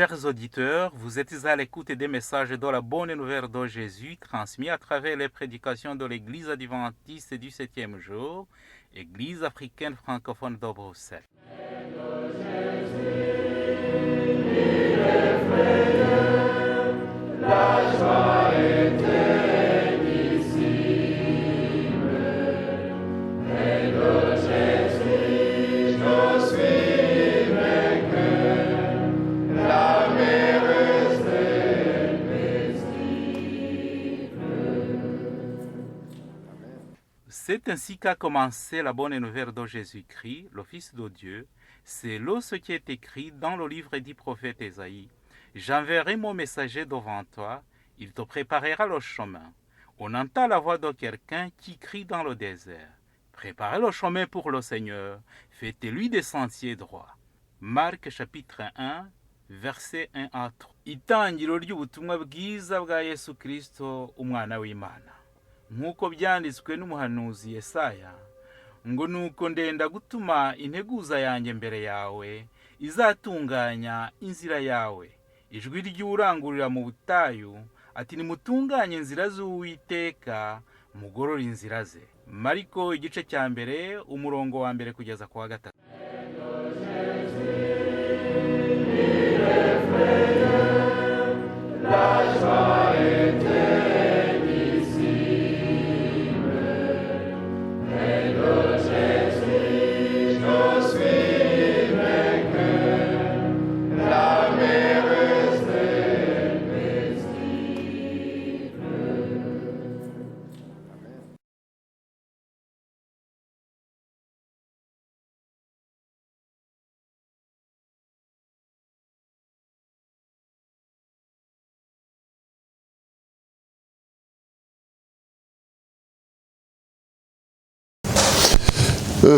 Chers auditeurs, vous êtes à l'écoute des messages de la bonne nouvelle de Jésus transmis à travers les prédications de l'Église adventiste du 7e jour, Église africaine francophone de Bruxelles. C'est ainsi qu'a commencé la bonne nouvelle de Jésus-Christ, le Fils de Dieu. C'est là ce qui est écrit dans le livre du prophète Ésaïe. J'enverrai mon messager devant toi, il te préparera le chemin. On entend la voix de quelqu'un qui crie dans le désert. Préparez le chemin pour le Seigneur, faites-lui des sentiers droits. Marc chapitre 1, verset 1 à 3. Itangiro ry'ubutumwa bwiza bwa Yesu Kristo, umwana w'Imana. Nk'uko byanditswe n'umuhanuzi Yesaya, ngo nuko ndenda gutuma integuza yanjye mbere yawe, izatunganya inzira yawe. Ijwi ry'urangurira mu butayu, ati nimutunganye inzira z'Uwiteka, mugorore inzira ze. Mariko igice cya mbere, umurongo wa mbere kugeza ku wa gatatu.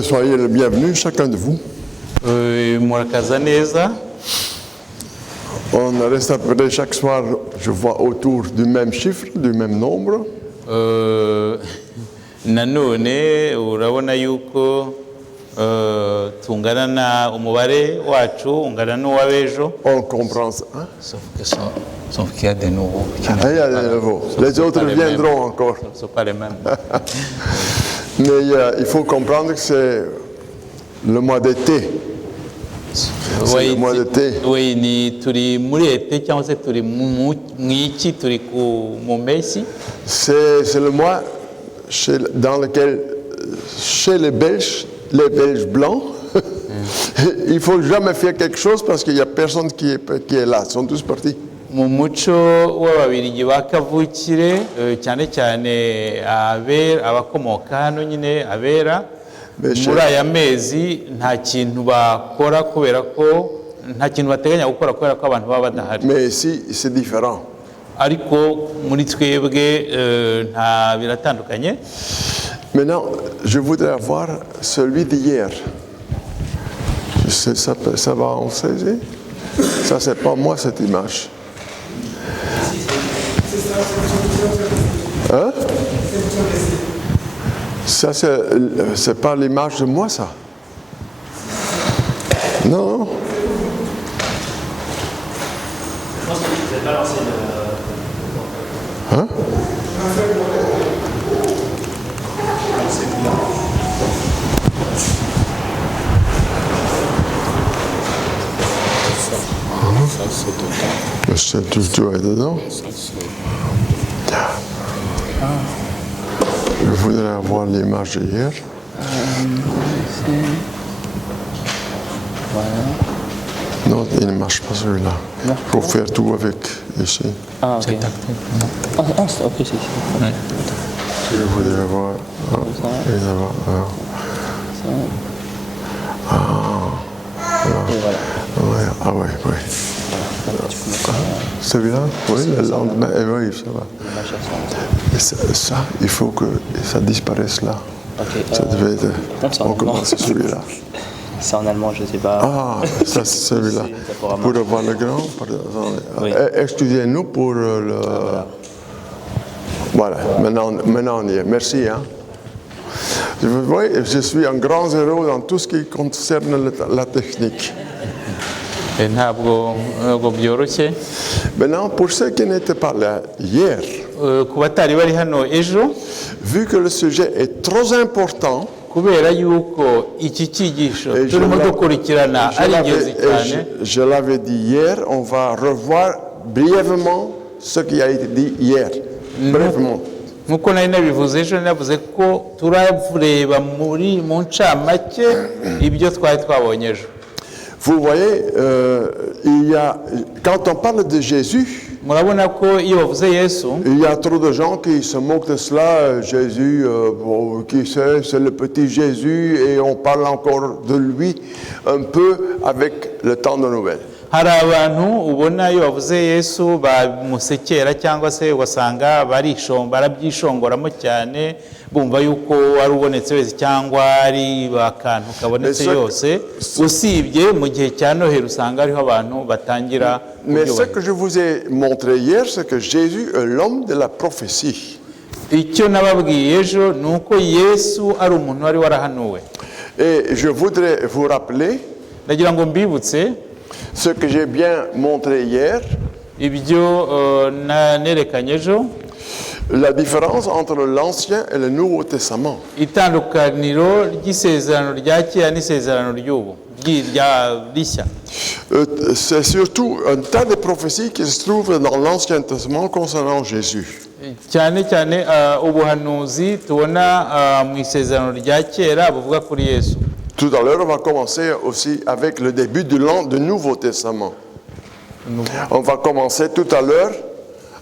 Soyez le bienvenu, chacun de vous. Murakaza neza. On reste à peu près chaque soir, je vois, autour du même chiffre, du même nombre. Nanone urabona yuko tungana na umubare wacu ungana n'uwabejo. On comprend ça. Hein? Sauf qu'il y a des nouveaux. Il y a des nouveaux. Les autres viendront encore. Ce ne sont pas les mêmes. Mais il faut comprendre que c'est le mois d'été. C'est le mois d'été. Oui, ni turi muri été cyangwa se turi mwiki turi ku mumesi. C'est le mois dans lequel chez les Belges blancs, il faut jamais faire quelque chose parce qu'il y a personne qui est là. Ils sont tous partis. Mu muco w'ababirigi ba kavukire cyane cyane abakomoka hano nyine abera muri aya mezi nta kintu bakora kubera ko nta kintu bateganya gukora kubera ko abantu baba badahari. Mais ici c'est différent. Ariko muri twebwe nta biratandukanye. Maintenant je voudrais avoir celui d'hier. Ça va en saisir. Ça c'est pas moi cette image. Hein? Ça, c'est pas l'image de moi, ça. Non. Je pense que vous n'avez pas lancé le... Hein? C'est tout est dedans. Je voudrais avoir l'image d'hier. Non, il ne marche pas celui-là. Il faut faire tout avec ici. Ah, ok. C'est ok, c'est ici. Ouais. Je voudrais avoir... Et voilà. Ouais, ah ouais, ouais. Celui-là, oui, le lendemain, oui, ça va. Et ça, il faut que ça disparaisse là. Okay, ça devait être... On commence celui-là. C'est en allemand, je ne sais pas. Ah, ça c'est celui-là. Pour avoir le grand, oui. Excusez-nous pour le... Voilà, maintenant on y est. Merci. Hein. Je suis un grand zéro dans tout ce qui concerne la technique. ntabwo byoroshye. Maintenant, pour ceux qui n'étaient pas là hier, Ku batari bari hano ejo, vu que le sujet est trop important, kubera yuko iki cyigisho et turimo dukurikirana ari ingenzi cyane, je l'avais dit hier, on va revoir brièvement ce qui a été dit hier. Brièvement. nk'uko nari nabivuze ejo, navuze ko turareba mu ncamake ibyo twari twabonye ejo. Vous voyez, quand on parle de Jésus, Murabona ko iyo bavuze Yesu, il y a trop de gens qui se moquent de cela. Jésus, qui c'est le petit Jésus, et on parle encore de lui un peu avec le temps de Noël. hari abantu ubona iyo bavuze Yesu bamusekera cyangwa se ugasanga barabyishongoramo cyane, bumva yuko ari ubonetse wese cyangwa ari akantu kabonetse yose, usibye mu gihe cya Noheli usanga ariho abantu batangira. Mais ce que je vous ai montré hier, c'est que Jésus est l'homme de la prophétie. Icyo nababwiye ejo ni uko Yesu ari umuntu wari warahanuwe. Et je voudrais vous rappeler Ndagira ngo mbibutse ce que j'ai bien montré hier, ibyo nerekanye ejo, la différence entre l'Ancien et le Nouveau Testament. itandukaniro ry'isezerano rya kera n'isezerano ry'ubu rishya. C'est surtout un tas de prophéties qui se trouvent dans l'Ancien Testament concernant Jésus. cyane cyane ubuhanuzi tubona mu isezerano rya kera buvuga kuri Yesu. Tout à l'heure, on va commencer aussi avec le début du Nouveau Testament. On va commencer tout à l'heure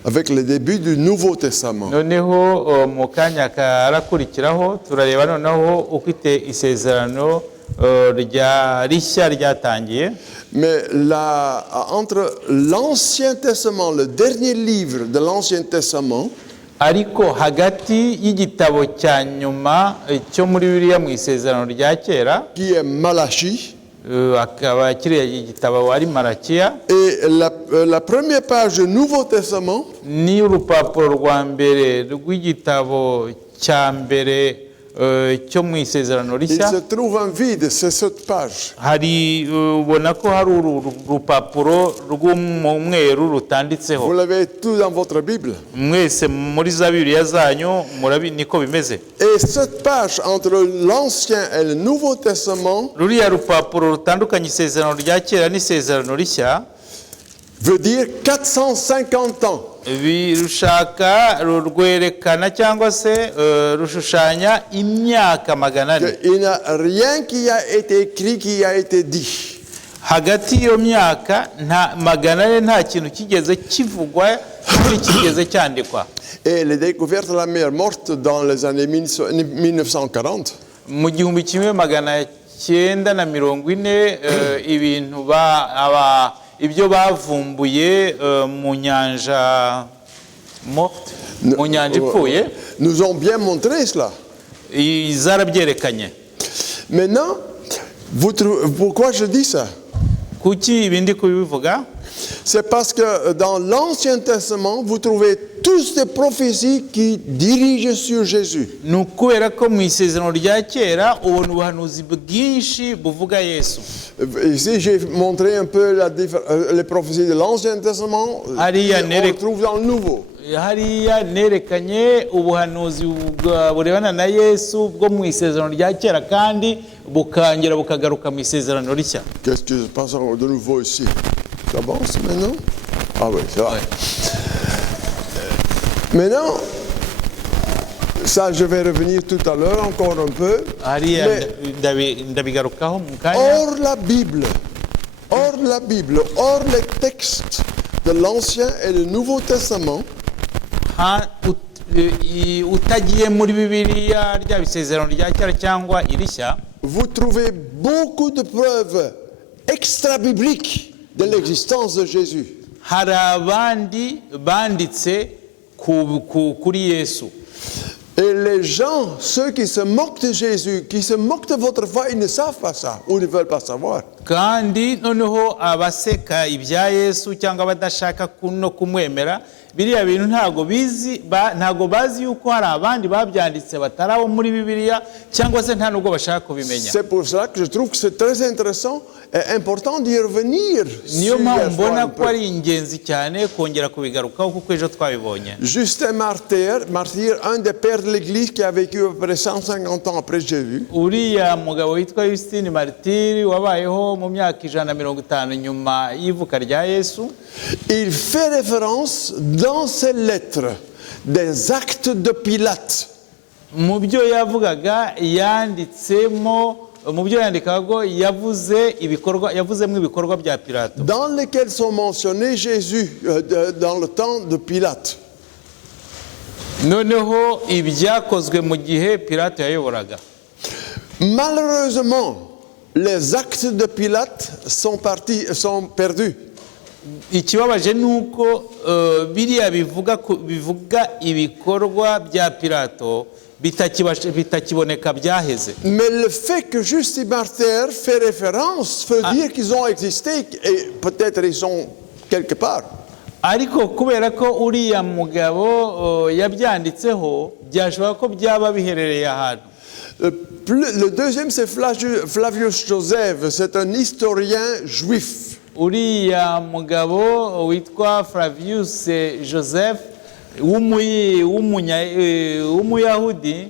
avec le début du Nouveau Testament. Noneho mu kanya karakurikiraho turareba noneho uko isezerano rishya ryatangiye. Mais entre l'Ancien Testament, le dernier livre de l'Ancien Testament, ariko hagati y'igitabo cya nyuma cyo muri Bibiliya mu isezerano rya kera, qui est Malachie, akaba kiriya igitabo ari Malakiya, et la première page du Nouveau Testament, ni urupapuro rwa mbere rw'igitabo cya mbere cyo mu isezerano il rishya. se trouve un vide, c'est cette page. Hari ubona ko hari urupapuro rw'umweru rutanditseho. Vous l'avez tout dans votre Bible. Mwese muri za Bibiliya zanyu niko bimeze. Et cette page entre l'Ancien et le Nouveau Testament Ruriya rupapuro rutandukanye isezerano rya kera n'isezerano rishya veut dire 450 ans. rwerekana cyangwa se rushushanya imyaka 400. Il n'y a rien qui a été écrit, qui a été dit. Hagati iyo myaka nta 400 nta kintu kigeze kivugwa kuri kigeze cyandikwa. Et les découvertes de la mer morte dans les années 1940. Mu 1940 ibintu ibyo bavumbuye mu nyanja morte, mu nyanja ipfuye, nous ont bien montré cela. Zarabyerekanye. Maintenant, pourquoi je dis ça? Kuki ibindi kubivuga? C'est parce que dans l'Ancien Testament, vous trouvez tous des prophéties qui dirigent sur Jésus. Nukubera ko mu isezerano rya kera ubona ubuhanuzi bwinshi buvuga Yesu. Ici, j'ai montré un peu les prophéties de l'Ancien Testament. On les trouve dans le Nouveau. Hariya nerekanye ubuhanuzi burebana na Yesu bwo mu isezerano rya kera kandi bukangera bukagaruka mu isezerano rishya. Qu'est-ce qui se passe de nouveau ici? Ça avance maintenant? Ah oui, c'est vrai. Maintenant, ça je vais revenir tout à l'heure encore un peu. Hors la Bible, hors les textes de l'Ancien et le Nouveau Testament, vous trouvez beaucoup de preuves extra-bibliques de l'existence de Jésus. Et les gens, ceux qui se moquent de Jésus, qui se moquent de votre foi, ils ne savent pas ça, ou ils ne veulent pas savoir. kandi noneho abaseka ibya Yesu cyangwa badashaka no kumwemera biriya bintu ntago bazi yuko hari abandi babyanditse batari abo muri Bibiliya cyangwa se nta nubwo bashaka kubimenya. C'est pour cela que je trouve que c'est très intéressant et important d'y revenir. Niyo mpamvu mbona ko ari ingenzi cyane kongera kubigarukaho kuko ejo twabibonye. Justin Martyr, un des pères de l'Église qui a vécu à peu près 150 ans après Jésus. Uriya mugabo witwa Justin Martyr wabayeho mu myaka 150 nyuma y'ivuka rya Yesu. Il fait référence dans ses lettres des actes de Pilate. Mu byo yavugaga yanditsemo mu byo yandikaga yavuzemo ibikorwa bya Pilato. Dans lesquels sont mentionnés Jésus dans le temps de Pilate. Noneho ibyakozwe mu gihe Pilato yayoboraga. Malheureusement, les actes de Pilate sont perdus. Ikibabaje nuko biriya bivuga ibikorwa bya Pilato bitakiboneka byaheze. Mais le fait que Justin Martyr fait référence veut dire qu'ils ont existé et peut-être ils sont quelque part. Ariko kubera ko uriya mugabo yabyanditseho byashobora ko byaba biherereye ahantu. Le deuxième c'est Flavius Joseph, c'est un historien juif. Uriya mugabo witwa Flavius Joseph w'umuyahudi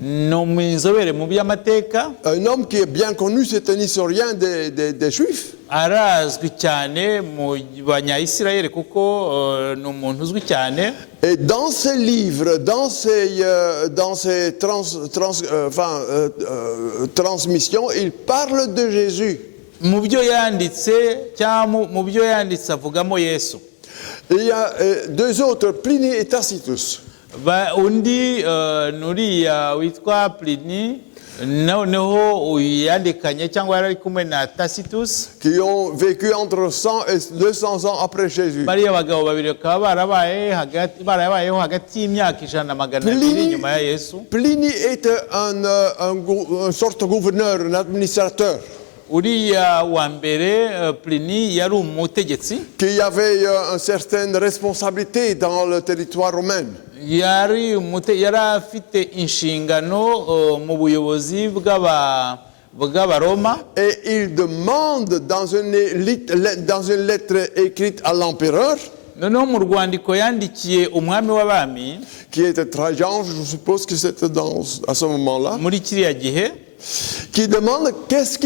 no inzobere mu by'amateka. Un homme qui est bien connu, c'est un historien des juifs. Arazwi cyane mu banyayisirayeli kuko ni umuntu uzwi cyane. Et dans ses livres, dans ses transmissions, il parle de Jésus. Mu byo yanditse cyangwa mu byo yanditse avugamo Yesu. Il y a deux autres, Pliny et Tacitus. Undi nuriya witwa Pliny noneho yandikanye cyangwa yari kumwe na Tacitus, qui ont vécu entre 100 et 200 ans après Jésus. bariya bagabo babiri bakaba barabayeho hagati y'imyaka 100 na 200 nyuma ya Yesu. Pliny était un sorte de gouverneur, un administrateur. Uriya wa mbere Pliny yari umutegetsi Qui avait une certaine responsabilité dans le territoire romain. yari afite inshingano mu buyobozi bw'abaroma. Et il demande dans une lettre écrite à l'empereur, noneho mu rwandiko yandikiye umwami w'abami, qui était Trajan, je suppose que c'était à ce moment-là, muri kiriya gihe, qui demande qu'est-ce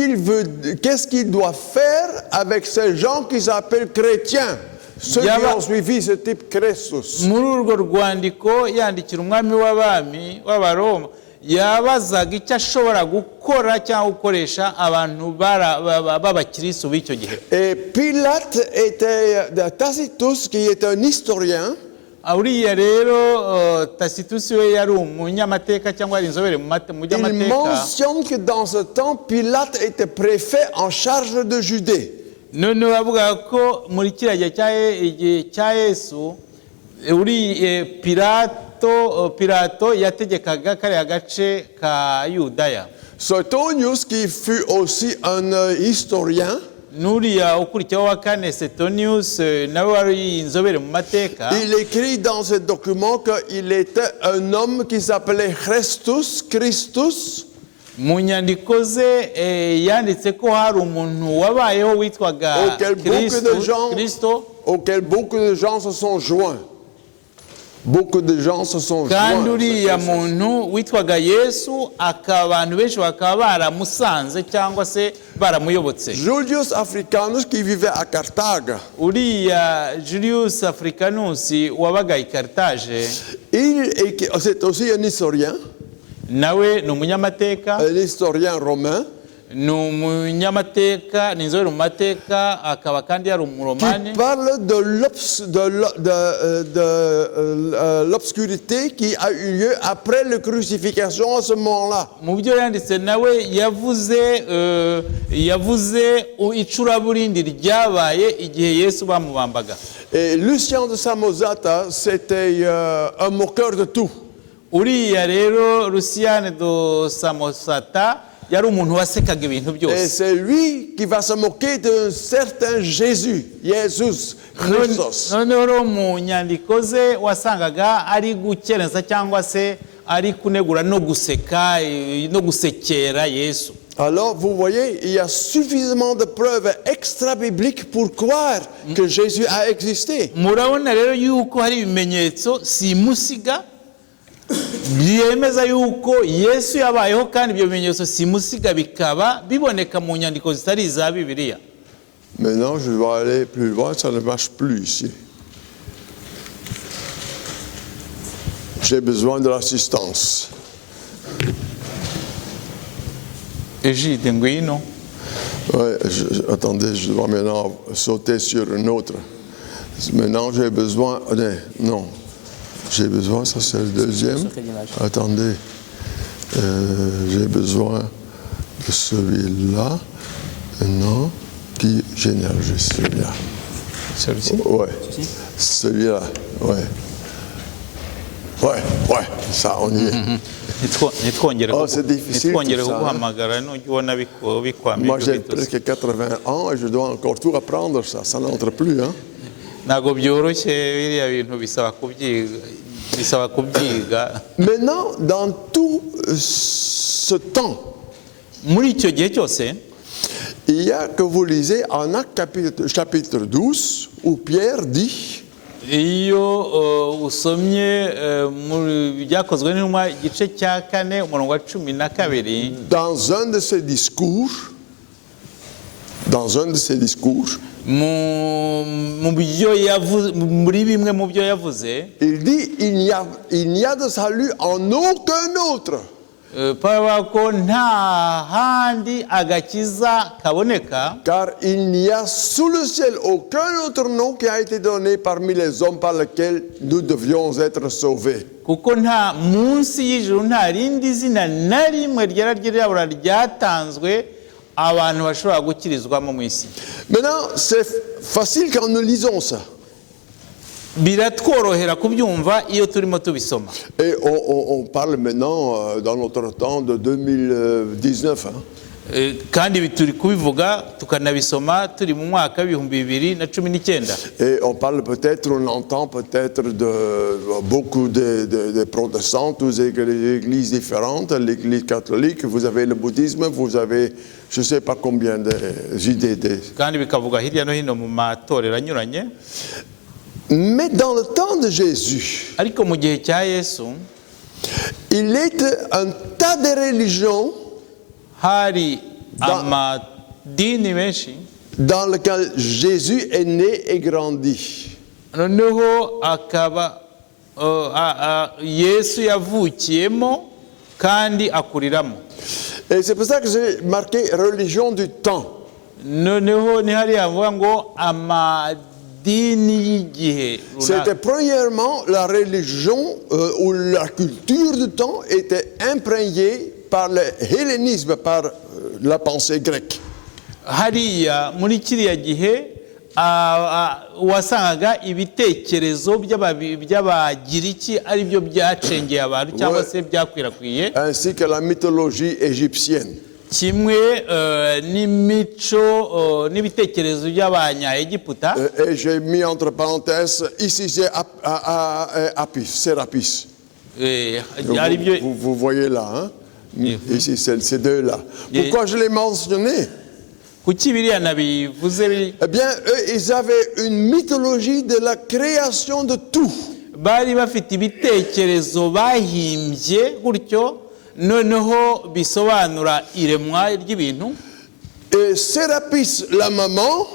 qu'il doit faire avec ces gens qui s'appellent chrétiens, ceux qui ont suivi ce type Christus. muri urwo rwandiko yandikira umwami w'abami w'abaroma yabazaga icyo ashobora gukora cyangwa gukoresha abantu b'abakristo b'icyo gihe. Et Pilate était Tacitus, qui est un historien. Uriya rero Tacitus we yari umunyamateka cyangwa ari inzobere mu by'amateka. Il mentionne que dans ce temps, Pilate était préfet en charge de Judée. Noneho bavuga ko muri kiriya gihe cya Yesu Pilato yategekaga kariya gace ka Yudaya. Suetonius, qui fut aussi un historien, Nuriya ukurikiyeho wa kane Suetonius nawe wari inzobere mu mateka. il écrit dans ce document qu'il était un homme qui s'appelait Christus. Mu nyandiko ze yanditse ko hari umuntu wabayeho witwaga Kristo, auquel beaucoup de gens se sont joints. Beaucoup de gens se sont kandi joints. uriya muntu witwaga Yesu abantu benshi bakaba baramusanze cyangwa se baramuyobotse. Julius Africanus, qui vivait à Carthage, Uriya Julius Africanus wabaga i Carthage, c'est aussi un historien, nawe ni umunyamateka, un historien romain, ni umunyamateka, ni inzobere mu mateka, akaba kandi yari umuromani. qui parle de l'obscurité qui a eu lieu après la crucifixion à ce moment-là. Mu byo yanditse nawe yavuze icuraburindi ryabaye igihe Yesu bamubambaga. Et Lucien de Samosata, c'était un moqueur de tout. Uriya rero Lucien de Samosata yari umuntu wasekaga ibintu Et byose. c'est lui qui va se moquer d'un certain Jésus, Jésus Christos. Noneho rero mu nyandiko ze wasangaga ari gukerensa cyangwa se ari kunegura no guseka no gusekera Yesu. Alors, vous voyez, il y a suffisamment de preuves extra-bibliques pour croire que Jésus a existé. Murabona rero yuko hari ibimenyetso simusiga byemeza yuko Yesu yabayeho, kandi ibyo bimenyetso simusiga bikaba biboneka mu nyandiko zitari iza Bibiliya. Maintenant, je vais aller plus loin, ça ne marche plus ici. J'ai besoin de l'assistance. Egide ngwino. Ouais, attendez, je dois maintenant sauter sur une autre. Maintenant, j'ai besoin... Non, j'ai besoin, ça c'est le deuxième. Sur quelle image? Attendez, j'ai besoin de celui-là. Non, qui génère juste celui-là. Celui-ci. Ouais, celui-là, ouais. Ouais, ça on y est. Nitwongere Oh, c'est difficile tout ça, kuguhamagara nujya ubona bikwamye. Moi j'ai presque 80 ans et je dois encore tout apprendre ça n'entre plus. Hein. Ntabwo byoroshye biriya bintu bisaba kubyiga. Maintenant, dans tout ce temps, Muri icyo gihe cyose il y a que vous lisez en Actes chapitre 12 où Pierre dit iyo usomye mu byakozwe n'intumwa igice cya 4 umurongo wa 12 dans un de ses discours muri bimwe mu byo yavuze, il dit il n'y a de salut en aucun autre. Pawulo ko nta handi agakiza kaboneka, Car il n'y a sous le ciel aucun autre nom qui a été donné parmi les hommes par lequel nous devions être sauvés. kuko nta munsi y'ijuru nta rindi zina na rimwe ryera ryirabura ryatanzwe abantu bashobora gukirizwamo mu isi. Maintenant, c'est facile quand nous lisons ça. Biratworohera kubyumva iyo turimo tubisoma. Et on parle maintenant, dans notre temps, de 2019. Hein. Kandi turi kubivuga tukanabisoma turi mu mwaka w'ibihumbi 2019. Et on parle peut-être, on entend peut-être de beaucoup de protestants, toutes les églises différentes, l'église catholique, vous avez le bouddhisme, vous avez je ne sais pas combien d'idées. Kandi bikavuga hirya no hino mu matorero anyuranye. Mais dans le temps de Jésus, Ariko mu gihe cya Yesu il était un tas de religions hari amadini menshi dans lequel Jésus est né et grandi. noneho akaba Yesu yavukiyemo kandi akuriramo. Et c'est pour ça que j'ai marqué religion du temps. Noneho ni hariya avuga ngo amadini y'igihe C'était premièrement la religion ou la culture du temps était imprégnée par le hellénisme, par la pensée grecque. hariya muri kiriya gihe wasangaga ibitekerezo by'abagiriki ari byo byacengeye abantu cyangwa se byakwirakwiye, ainsi que la mythologie égyptienne. kimwe n'imico n'ibitekerezo by'abanyaegiputa. Et j'ai mis entre parenthèses, ici c'est Apis, Sérapis. Vous voyez là, hein? Ici c'est ces deux-là. Pourquoi je l'ai mentionné? Eh bien, eux, ils avaient une mythologie de la création de tout. Bari bafite ibitekerezo bahimbye gutyo noneho bisobanura iremwa ry'ibintu. Et Sérapis, la maman,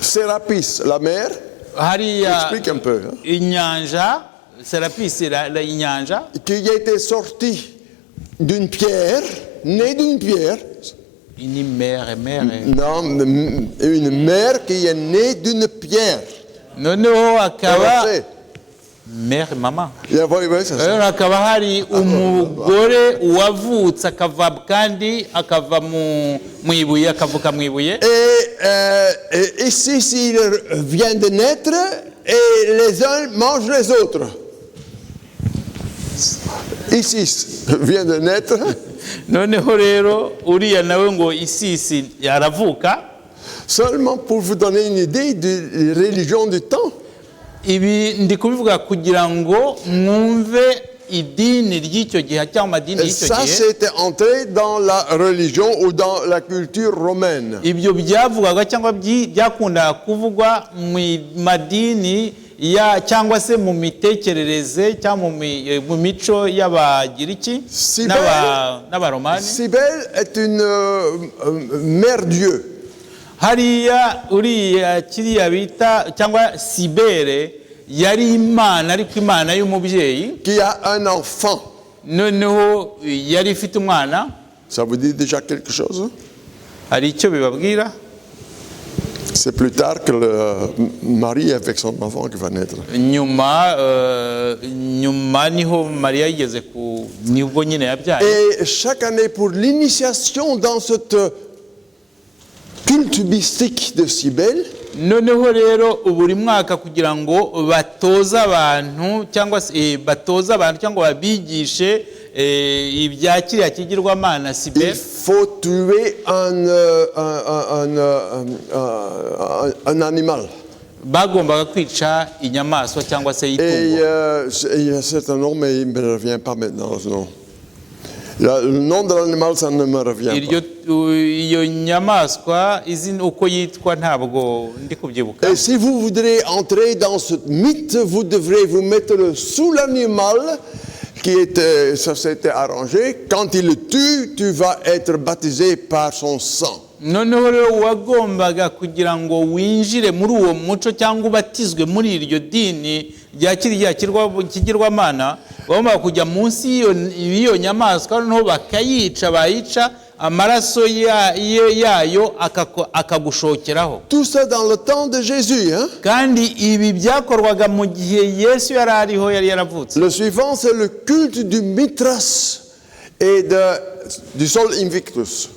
Sérapis, la mère, explique un peu. Hein? Inyanja, Sérapis, inyanja, qui a été sortie d'une pierre, née d'une pierre. Une mère. Non, une mère qui est née d'une pierre. Noneho akaba mère mama. Akaba hari umugore wavutse akava kandi akava mu ibuye akavuka mu ibuye. Et ici, s'il vient de naître, et les uns mangent les autres. Isis vient de naître. noneho rero uriya nawe ngo Isisi aravuka. Seulement pour vous donner une idée de la religion du temps. Ibi ndi kubivuga kugira ngo mwumve idini ry'icyo gihe cyangwa amadini Et y'icyo ça, gihe. c'était entré dans la religion ou dans la culture romaine. Ibyo byavugaga cyangwa byakundaga kuvugwa mu madini cyangwa se mu mitekerereze cyangwa mu mico y'Abagiriki n'Abaromani. Cybèle est une mère Dieu. Hariya uriya kiriya bita cyangwa Sibere yari imana ariko imana y'umubyeyi. Qui a un enfant. Noneho yari ifite umwana. Ça vous dit déjà quelque chose? Hari icyo bibabwira? C'est plus tard que le mari avec son enfant qui va naître. Nyuma niho Mariya yigeze nibwo nyine yabyaye. Et chaque année pour l'initiation dans cette culte mystique de Cybèle, noneho rero buri mwaka kugira ngo batoze abantu cyangwa babigishe ibya kiriya kigirwamana Cybèle, il faut tuer un animal. bagombaga kwica inyamaswa cyangwa se Et itungo. il y a certain nom, mais il ne me revient pas maintenant ce nom. Le nom de l'animal, ça ne me revient pas. Iyo nyamaswa izina uko yitwa ntabwo ndi kubyibuka. Et si vous voudrez entrer dans ce mythe, vous devrez vous mettre sous l'animal ça s'était arrangé. Quand il le tue, tu vas être baptisé par son sang. Noneho rero wagombaga kugira ngo winjire muri uwo muco cyangwa ubatizwe muri iryo dini rya kiriya kigirwamana, wagombaga kujya munsi y'iyo nyamaswa noneho bakayica, bayica amaraso yayo akagushokeraho. Tout ça dans le temps de Jésus, hein? Kandi ibi byakorwaga mu gihe Yesu yari ariho, yari yaravutse. Le suivant, c'est le culte du Mithras et du Sol Invictus.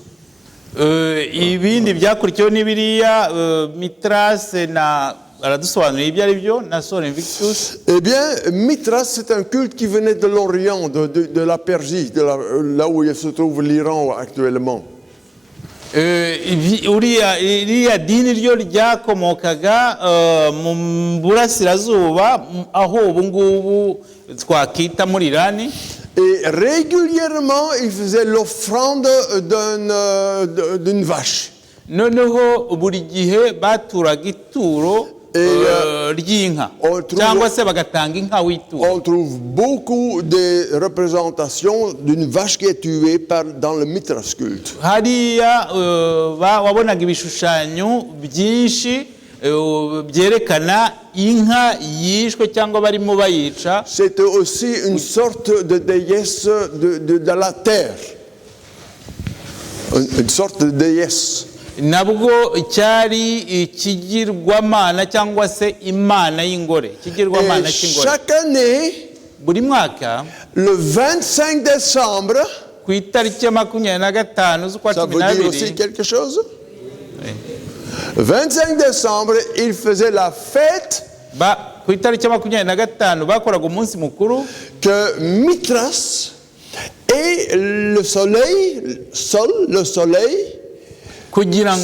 Ibindi byakurikiyeho ni biriya Mithras na aradusobanurira ibyo ari byo na Sol Invictus. Eh bien, Mithras, c'est un culte qui venait de l'Orient, de la Persie, là où se trouve l'Iran actuellement. Iriya dini ryo ryakomokaga mu burasirazuba aho ubu ngubu twakita muri Irani. Et régulièrement, il faisait l'offrande d'une vache. Noneho buri gihe baturaga ituro ry'inka cyangwa se bagatanga inka w'ituro. On trouve beaucoup de représentations d'une vache qui est tuée dans le Mithras culte. Hariya wabonaga ibishushanyo byinshi byerekana inka yishwe cyangwa barimo bayica. C'était aussi une sorte de déesse de la terre. Une sorte de déesse. Nabwo cyari ikigirwamana cyangwa se imana y'ingore, ikigirwamana cy'ingore. Chaque année, buri mwaka le 25 décembre, ku itariki ya 25 z'ukwa ça vous dit aussi quelque chose? Le 25 décembre, il faisait la fête ku itariki ya 25 bakoraga umunsi mukuru que Mithras et le soleil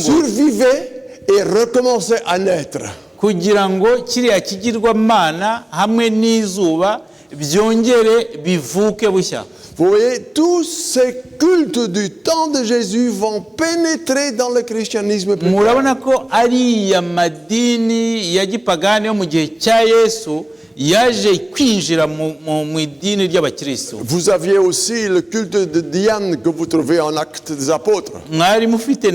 survivait et recommençait à naître. Kugira ngo kiriya kigirwamana hamwe n'izuba byongere bivuke bushya. Vous voyez, tous ces cultes du temps de Jésus vont pénétrer dans le christianisme. Murabona ko ariya madini ya gipagani yo mu gihe cya Yesu yaje kwinjira mu idini ry'abakristo. Vous aviez aussi le culte de Diane que vous trouvez en Actes des Apôtres. Mwari mufite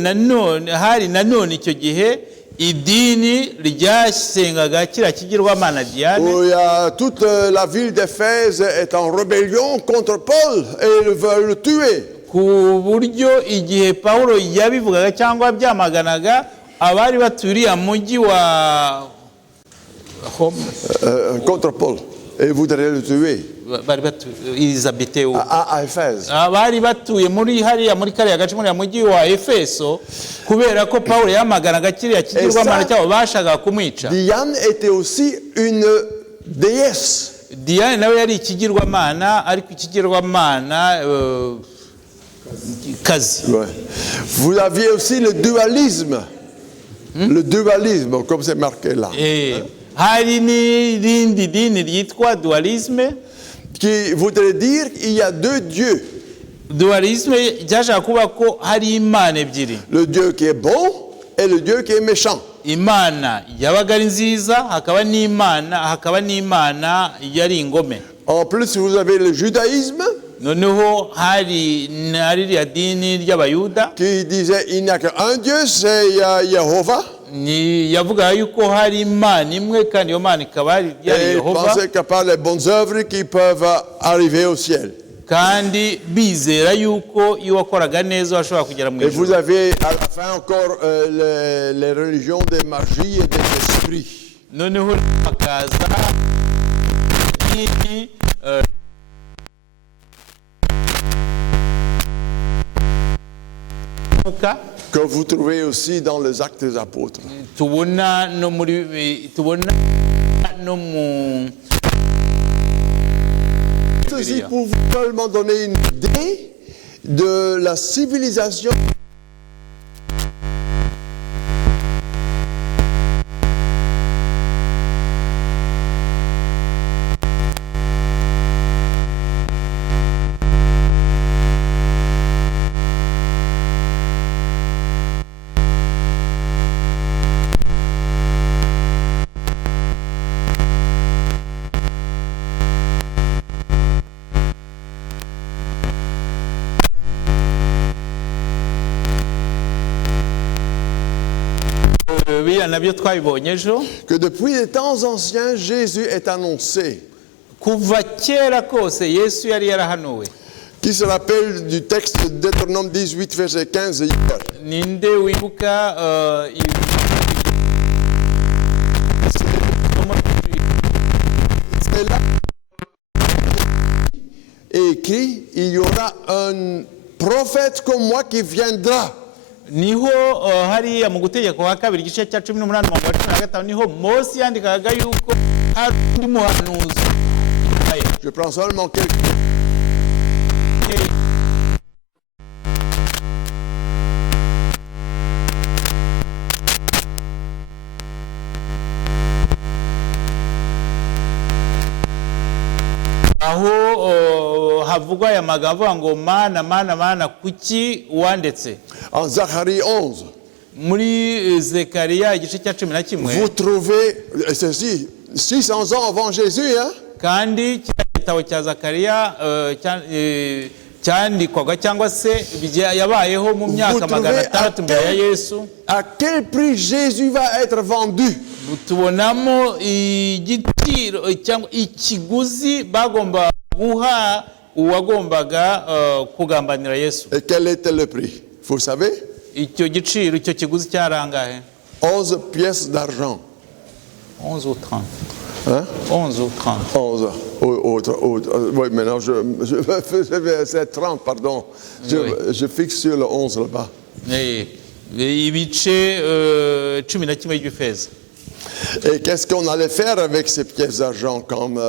hari nanone icyo gihe idini ryasengaga kiriya kigirwamana Diane. Où toute la ville d'Éphèse est en rébellion contre Paul et veulent le tuer. Ku buryo igihe Paulo yabivugaga cyangwa byamaganaga abari baturiye mujyi wa contre Paul et voudraient le tuer. À Éphèse. Abari batuye muri hariya muri kariya gace muri mujyi wa Efeso kubera ko Paulo yamaganaga kiriya kigirwamana cyabo bashaka kumwica. Diane était aussi une déesse. Diane nawe yari ikigirwamana ariko ikigirwamana kazi. Ouais. Vous aviez aussi le dualisme. Le dualisme, comme c'est marqué là. Hari n'irindi dini ryitwa dualisme, Qui voudrait dire qu'il y a deux dieux. dualisme ryashaka kuba ko hari imana ebyiri, Le Dieu qui est bon et le Dieu qui est méchant. imana yabaga ari nziza hakaba n'imana yari ingome. En plus, vous avez le judaïsme Noneho hari ririya dini ry'abayuda qui disait il n'y a qu'un Dieu, c'est Jéhovah. yavuga yuko hari imana imwe kandi iyo mana ikaba yari Et Yehova, pensez qu'à part les bonnes œuvres qui peuvent arriver au ciel. kandi bizera yuko iyo wakoraga neza washobora kugera mu Et vous ijuru. avez à la fin encore les religions des magies et des esprits. Noneho hakaza idini Que vous trouvez aussi dans les actes des apôtres. tubona no mu Ceci pour vous seulement donner une idée de la civilisation. biriya nabyo twabibonye ejo, Que depuis les temps anciens, Jésus est annoncé. kuva kera kose Yesu yari yarahanuwe. Qui se rappelle du texte de Deutéronome 18, verset 15 hier. Ninde wibuka C'est là écrit, il y aura un prophète comme moi qui viendra. niho hariya mu gutegeka kwa kabiri igice cya 18 mu mwaka wa 15 niho Mose yandikaga yuko hari undi muhanuzi. Je prends seulement quelques. Aho havugwa aya magambo ngo mana kuki wandetse. En Zacharie 11, Muri Zekariya igice cya 11 vous trouvez, ceci, 600 ans avant Jésus, hein? kandi igitabo cya Zakariya cyandikwaga cyangwa se yabayeho mu myaka 600 mbere ya Yesu. À quel prix Jésus va être vendu? Tubonamo igiciro cyangwa ikiguzi bagomba guha uwagombaga kugambanira Yesu. Et quel était le prix? Vous savez? Icyo giciro, icyo kiguzi cyarangahe? 11 pièces d'argent. 11 ou 30. Hein? 11 ou 30. 11. Oui, maintenant, c'est 30, pardon. Je fixe sur le 11 là-bas. Ibice 11 by'ifeza. Et qu'est-ce qu'on allait faire avec ces pièces d'argent comme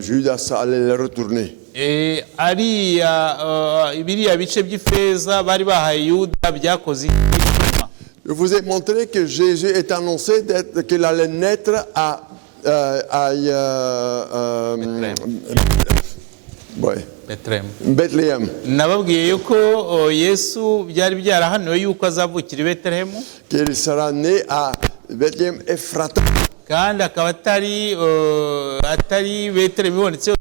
Judas allait les retourner? Biriya bice by'ifeza bari bahaye Yuda byakoze. Je vous ai montré que Jésus est annoncé qu'il allait naître à Bethléem. Nababwiye yuko Yesu byari byarahanuwe yuko azavukira i Betelehemu, Qu'il sera né à Bethléem Ephrata. kandi akaba atari Betelehemu ibonetse,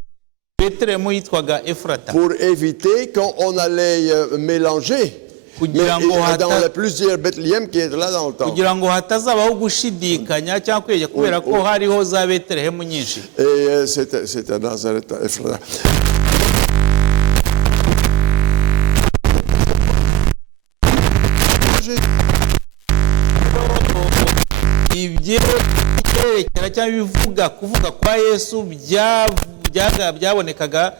Betelehemu yitwaga Efrata, Pour éviter qu'on allait mélanger. kugira ngo Dans les plusieurs Bethléem qui est là dans le temps. kugira ngo hatazabaho gushidikanya cyangwa kwejya kubera ko hariho za Betelehemu nyinshi. Et c'était Nazareth, Ephrata. Ibyerekera cyangwa kuvuga kwa Yesu byabonekaga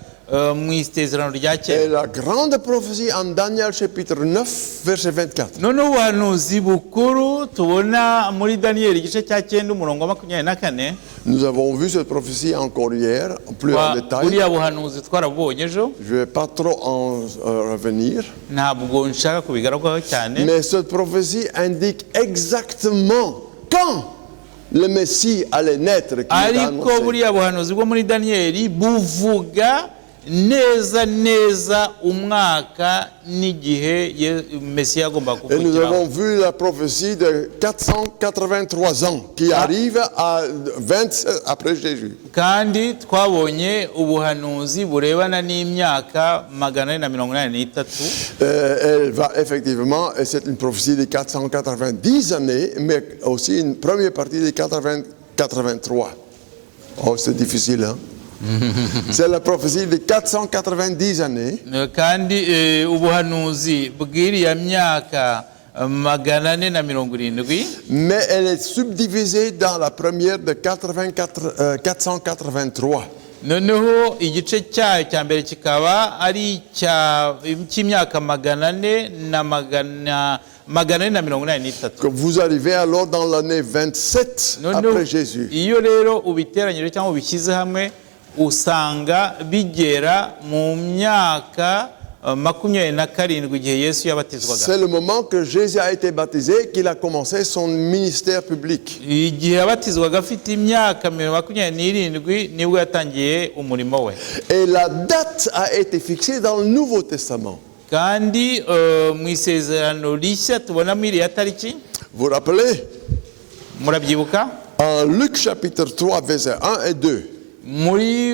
mu isezerano rya Et kera. la grande prophétie en Daniel chapitre 9, verset 24. noneho ubuhanuzi bukuru tubona muri daniyeli igice cya 9 umurongo wa 24. Nous avons vu cette prophétie encore hier, plus en détail. buriya buhanuzi twarabubonye ejo, Je ne vais pas trop en revenir. ntabwo nshaka kubigaragaho cyane. Mais cette prophétie indique exactement quand le Messie allait naître. Qui est ariko annoncé. buriya buhanuzi bwo muri daniyeli buvuga neza neza umwaka n'igihe mesiya agomba Et nous kuvukiraho. avons vu la prophétie de 483 ans qui arrive à 27 après Jésus. kandi twabonye ubuhanuzi burebana n'imyaka 483. Elle va effectivement, et c'est une prophétie de 490 années, mais aussi une première partie de 83. Oh, c'est difficile, hein? C'est la prophétie de 490 années. kandi ubuhanuzi bw'iriya myaka 470, Mais elle est subdivisée dans la première de 483. noneho igice cyayo cya mbere kikaba ari cy'imyaka 483. Que vous arrivez alors dans l'année 27 après Jésus. iyo rero ubiteranyije cyangwa ubishyize hamwe usanga bigera mu myaka 27 igihe Yesu yabatizwaga. C'est le moment que Jésus a été baptisé qu'il a commencé son ministère public. igihe yabatizwaga afite imyaka 27 nibwo yatangiye umurimo we. Et la date a été fixée dans le Nouveau Testament. kandi mu isezerano rishya tubonamo iriya tariki, Vous vous rappelez? murabyibuka En Luc chapitre 3, versets 1 et 2. muri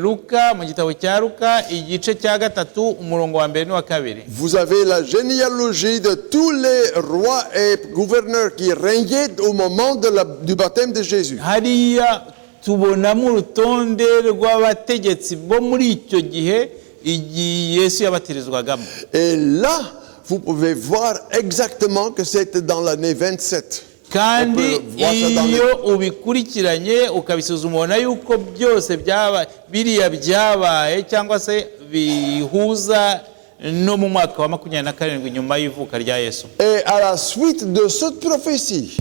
Luka, mu gitabo cya Luka igice cya 3 umurongo wa 1 n'uwa 2. Vous avez la généalogie de tous les rois et gouverneurs qui régnaient au moment du baptême de Jésus. hariya tubonamo urutonde rw'abategetsi bo muri icyo gihe igihe Yesu yabatirizwagamo. Et là, vous pouvez voir exactement que c'était dans l'année 27. kandi iyo ubikurikiranye ukabisuzuma ubona yuko byose biriya byabaye cyangwa se bihuza no mu mwaka wa 27 nyuma y'ivuka rya Yesu. Et à la suite de cette prophétie,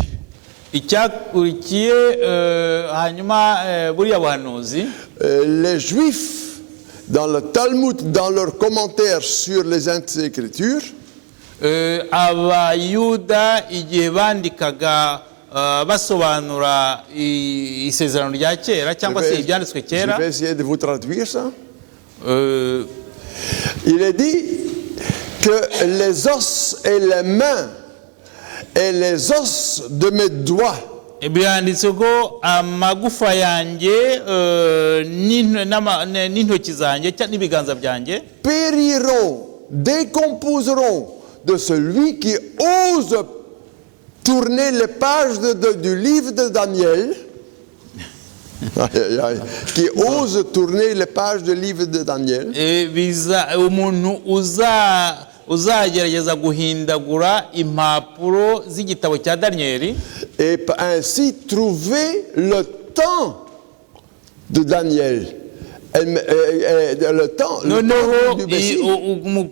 icyakurikiye hanyuma buriya buhanuzi, les Juifs, dans le Talmud, dans leurs commentaires sur les Saintes Écritures, abayuda igihe bandikaga basobanura isezerano rya kera cyangwa se ibyanditswe je kera, vais essayer de vous traduire ça. Il est dit que les os et les mains et les os de mes doigts byanditse ko amagufa yanjye n'intoki zanjye n'ibiganza byanjye périront, décomposeront de celui qui ose tourner les pages du livre de Daniel, qui ose tourner les pages du livre de Daniel, umuntu uzagerageza guhindagura impapuro z'igitabo cya Daniyeli, et ainsi trouver le temps de Daniel. Le temps du Messie.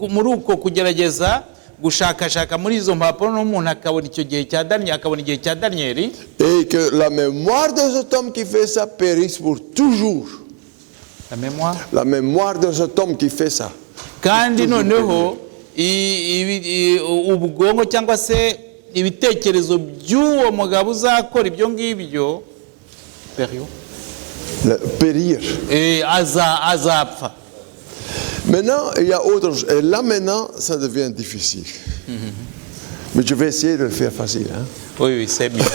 muri uko kugerageza gushakashaka muri izo mpapuro n'umuntu akabona icyo gihe cya Daniyeli, akabona igihe cya Daniyeli, Et que la mémoire de cet homme qui fait ça périsse pour toujours. la mémoire. La mémoire de cet homme qui fait ça. kandi noneho ubwonko cyangwa se ibitekerezo by'uwo mugabo uzakora ibyo ngibyo Périr. azapfa. Maintenant, il y a autre chose. Et là, maintenant, ça devient difficile. Mais je vais essayer de le faire facile. Hein. Oui, c'est bien.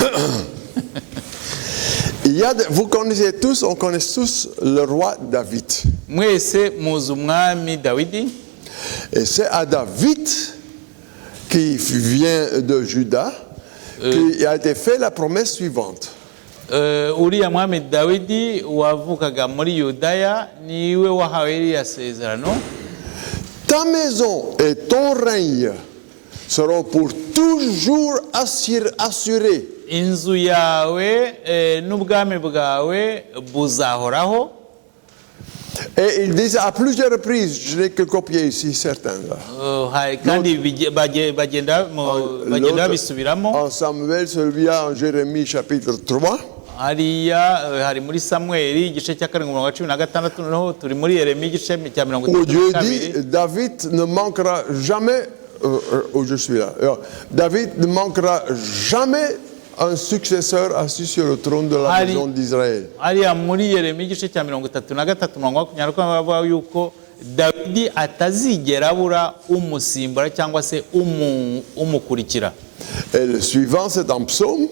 Vous connaissez tous, on connaît tous le roi David. mwese muzi umwami Dawidi. Et c'est à David, qui vient de Juda, qui a été fait la promesse suivante. uriya mwami Dawidi wavukaga muri Yudaya niwe wahawe iriya sezerano. Ta maison et ton règne seront pour toujours assurés. inzu yawe n'ubwami bwawe buzahoraho. Et ils disent à plusieurs reprises, je n'ai que copié ici certains là. kandi bagenda babisubiramo. En Samuel, celui-là en Jérémie chapitre 3. hariya hari muri Samweli igice cya 7:16, noneho turi muri Yeremiya igice cya Où Dieu 32. dit, David ne manquera jamais, où je suis là, David ne manquera jamais un successeur assis sur le trône de la maison d'Israël. hariya muri Yeremiya igice cya 33:20 bavuga yuko Dawidi atazigera abura umusimbura cyangwa se umukurikira. Et le suivant, c'est en psaume,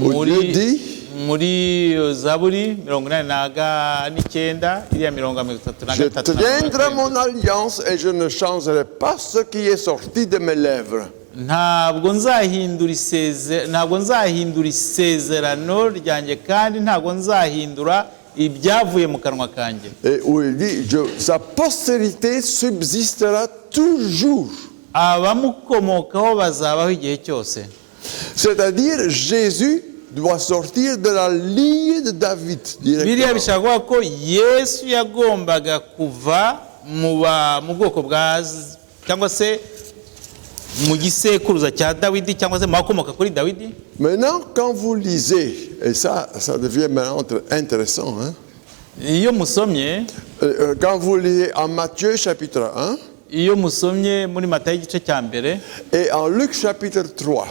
où Dieu dit, muri Zaburi 89 iriya 33. je tiendrai mon alliance et je ne changerai pas ce qui est sorti de mes lèvres. ntabwo nzahindura isezerano ryanjye kandi ntabwo nzahindura ibyavuye mu kanwa kanjye. Et où il dit, sa postérité subsistera toujours. abamukomokaho bazabaho igihe cyose. C'est-à-dire, Jésus doit sortir de la ligne de David biriya directement. bishaka kuvuga ko Yesu yagombaga kuva mu bwoko bwa cyangwa se mu gisekuruza cya Dawidi cyangwa se mu bakomoka kuri Dawidi. Maintenant, quand vous lisez, et ça devient maintenant intéressant, hein? iyo musomye Quand vous lisez en Matthieu chapitre 1 iyo musomye muri Matayo igice cya mbere et en Luc chapitre 3,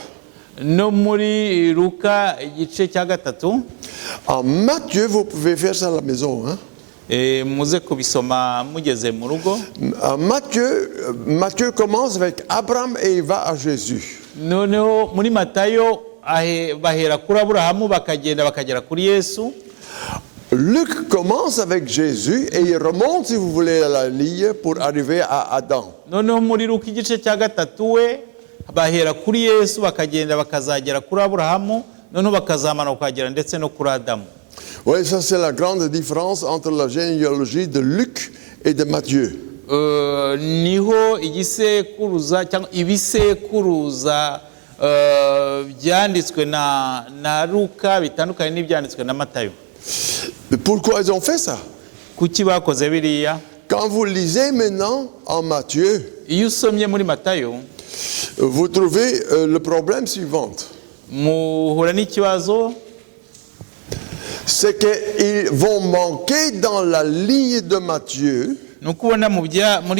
no muri Luka igice cya 3, en Matthieu, vous pouvez faire ça à la maison, hein? muze kubisoma mugeze mu rugo. En Matthieu commence avec Abraham et il va à Jésus. noneho muri Matayo bahera kuri Aburahamu bakagera kuri Yesu. Luc commence avec Jésus et il remonte, si vous voulez, à la ligne pour arriver à Adam. noneho muri Luka igice cya 3 we bahera kuri Yesu bakagenda bakazagera kuri Aburahamu, noneho bakazamana bakagera ndetse no kuri Adamu. Oui, ça c'est la grande différence entre la généalogie de Luc et de Matthieu. niho igisekuruza cyangwa ibisekuruza byanditswe na Luka bitandukanye n'ibyanditswe na Matayo. Pourquoi ils ont fait ça? Kuki bakoze biriya? Quand vous lisez maintenant en Matthieu, iyo usomye muri Matayo vous trouvez le problème suivant. muhura n'ikibazo, C'est qu'ils vont manquer dans la ligne de Matthieu. ni ukubona muri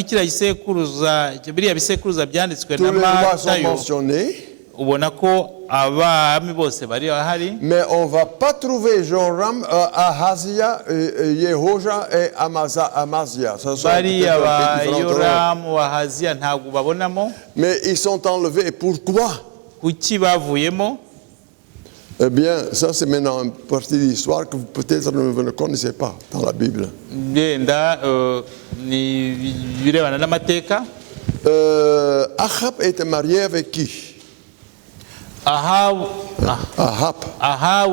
kiriya gisekuruza biriya bisekuruza byanditswe Tous na les rois sont Matayo mentionnés, ubona ko abami bose bari bahari, mais on ne va pas trouver Joram, Ahazia, Yehoja et Amazia. Ça sont bariya ba peut-être différents rois. Yoramu Ahaziya ntabwo babonamo. Mais ils sont enlevés. Et pourquoi? Kuki bavuyemo? Eh bien, ça c'est maintenant une partie de l'histoire que peut-être vous ne connaissez pas dans la Bible. Ndenda ni birebana n'amateka. Ahab était marié avec qui? Ahabu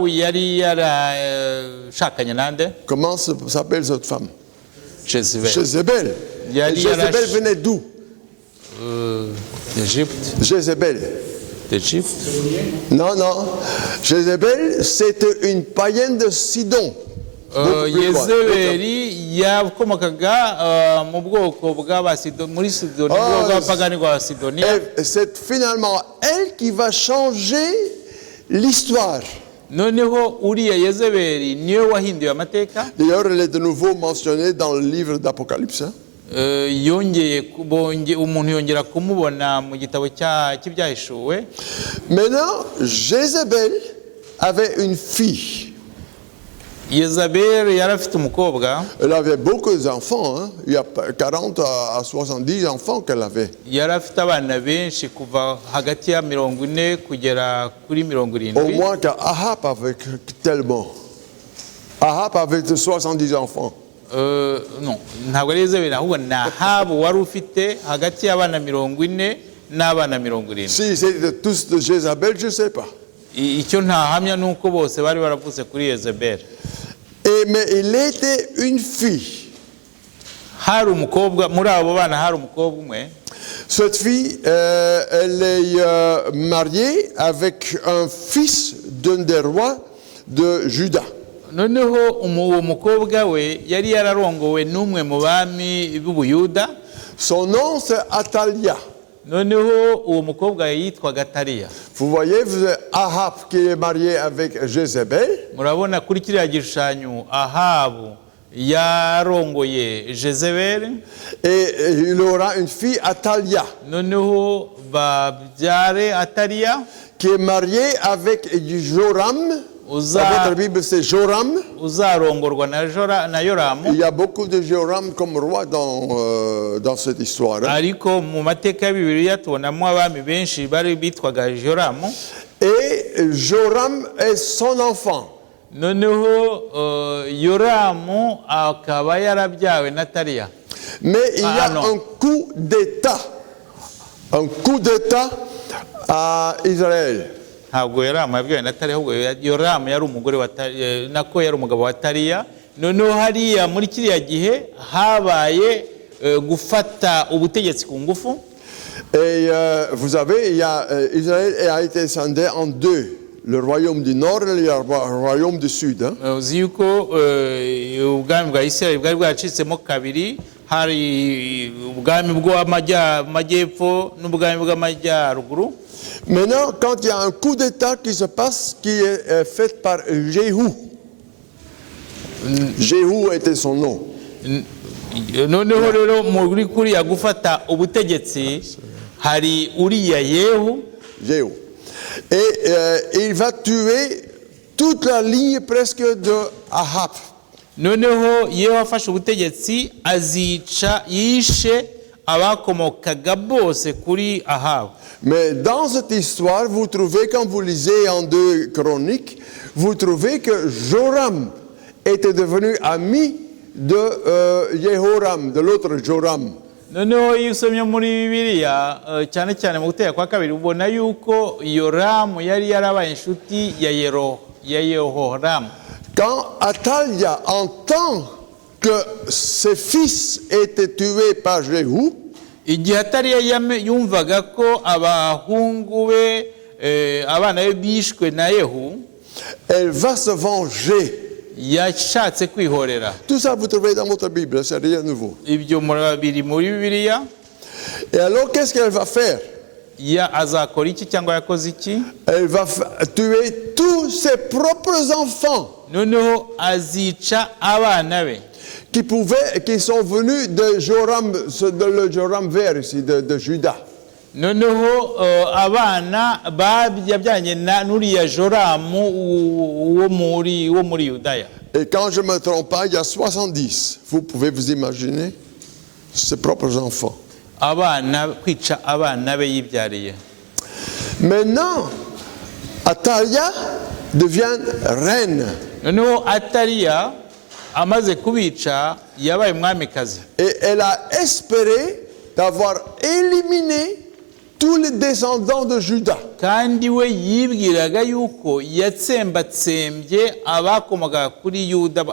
yari yarashakanye nande? Comment s'appelle cette femme? Jezebel. Jézabel. Yari Jézabel venait d'où? d'Égypte. Jézabel. D'Égypte. Non, non. Jézabel, c'était une païenne de Sidon. Yezebeli yakomokaga mu bwoko bw'Abasidoni, muri Sidoni, ubwoko bw'abapagani bwa Sidoni. Et c'est finalement elle qui va changer l'histoire. Noneho uriya Yezebeli niwe wahinduye amateka. D'ailleurs, elle est de nouveau mentionnée dans le livre d'Apocalypse. Hein? Umuntu yongera kumubona mu gitabo cy'ibyahishuwe. Maintenant, Jézabel avait une fille. Yezebeli yari afite umukobwa. Elle avait beaucoup d'enfants. Hein? Il y a 40 à 70 enfants qu'elle avait. Yari afite abana benshi kuva hagati ya 40 kugera kuri 70. Au moins qu'Ahab avait tellement. Ahab avait 70 enfants. Non, ntabwo ari Yezebeli ahubwo ni Ahabu wari ufite hagati y'abana 40 n'abana 70. Si c'était tous de Jézabel, je ne sais pas. Icyo ntahamya ni uko bose bari baravutse kuri Yezebeli. Mais il était une fille. Hari umukobwa muri abo bana, hari umukobwa umwe. Cette fille, elle est mariée avec un fils d'un des rois de Juda. noneho uwo mukobwa we yari yararongowe n'umwe mu bami b'Ubuyuda. Son nom c'est Atalia. Noneho uwo mukobwa yitwaga Ataliya. Vous voyez, vous avez Ahab qui est marié avec Jézabel. Murabona kuri kiriya gishushanyo Ahabu yarongoye Jezebeli. Et il aura une fille Atalia Noneho babyare Ataliya qui est mariée avec Joram. Dans votre Bible, c'est Joram. uzarongorwa na Yoramu. Il y a beaucoup de Joram comme roi dans cette histoire. Ariko mu mateka ya Bibiliya tubonamo abami benshi bari bitwaga Yoramu. Et Joram est son enfant. Noneho Yoramu akaba yarabyawe na Ataliya. Mais il y a non. un coup d'État. Un coup d'État à Israël. Ntabwo Yoramu yabyawe na Ataliya, ahubwo Yoramu yari umugore wa nako yari umugabo wa Ataliya. Noneho hariya muri kiriya gihe habaye gufata ubutegetsi ku ngufu. Et vous savez, Israël a été scindé en deux. Le royaume du nord et le royaume du sud. Uzi yuko ubwami bwa Isirayeli bwari bwacitsemo kabiri, hari ubwami bw'amajyepfo n'ubwami bw'amajyaruguru. Maintenant, quand il y a un coup d'État qui se passe, qui est fait par Jéhu. Jéhu était son nom. Noneho rero muri kuriya gufata ubutegetsi hari uriya Yehu. Jéhu. Et il va tuer toute la ligne presque de Ahab. Noneho Yehu afashe ubutegetsi azica yishe abakomokaga bose kuri Ahabu. Mais dans cette histoire, vous trouvez, quand vous lisez en 2 Chroniques, vous trouvez que Joram était devenu ami de Jehoram, de l'autre Joram. Noneho iyo usomye muri Bibiliya cyane cyane mu guteka kwa kabiri ubona yuko Yoramu yari yarabaye inshuti ya Yehoramu. Quand Atalia entend que ses fils étaient tués par Jéhu, igihe Ataliya yumvaga ko abahungu be abana be bishwe na Yehu, elle va se venger. yashatse kwihorera. Tout ça vous trouvez dans votre Bible, c'est rien de nouveau. Ibyo biri muri Bibiliya. Et alors qu'est-ce qu'elle va faire? Azakora iki cyangwa yakoze iki? Elle va tuer tous ses propres enfants. Noneho azica abana be qui sont venus de Joram, le Joram vert ici, de Juda. Noneho abana yabyanye n'uriya Joramu wo muri Yudaya. Et quand je ne me trompe pas, il y a 70. Vous pouvez vous imaginer ses propres enfants. Kwica abana be yibyariye. Maintenant, Atalia devient reine. Noneho Ataliya amaze kubica yabaye umwamikazi. Et elle a espéré d'avoir éliminé tous les descendants de Juda. Kandi we yibwiraga yuko yatsembatsembye abakomaga kuri Yuda,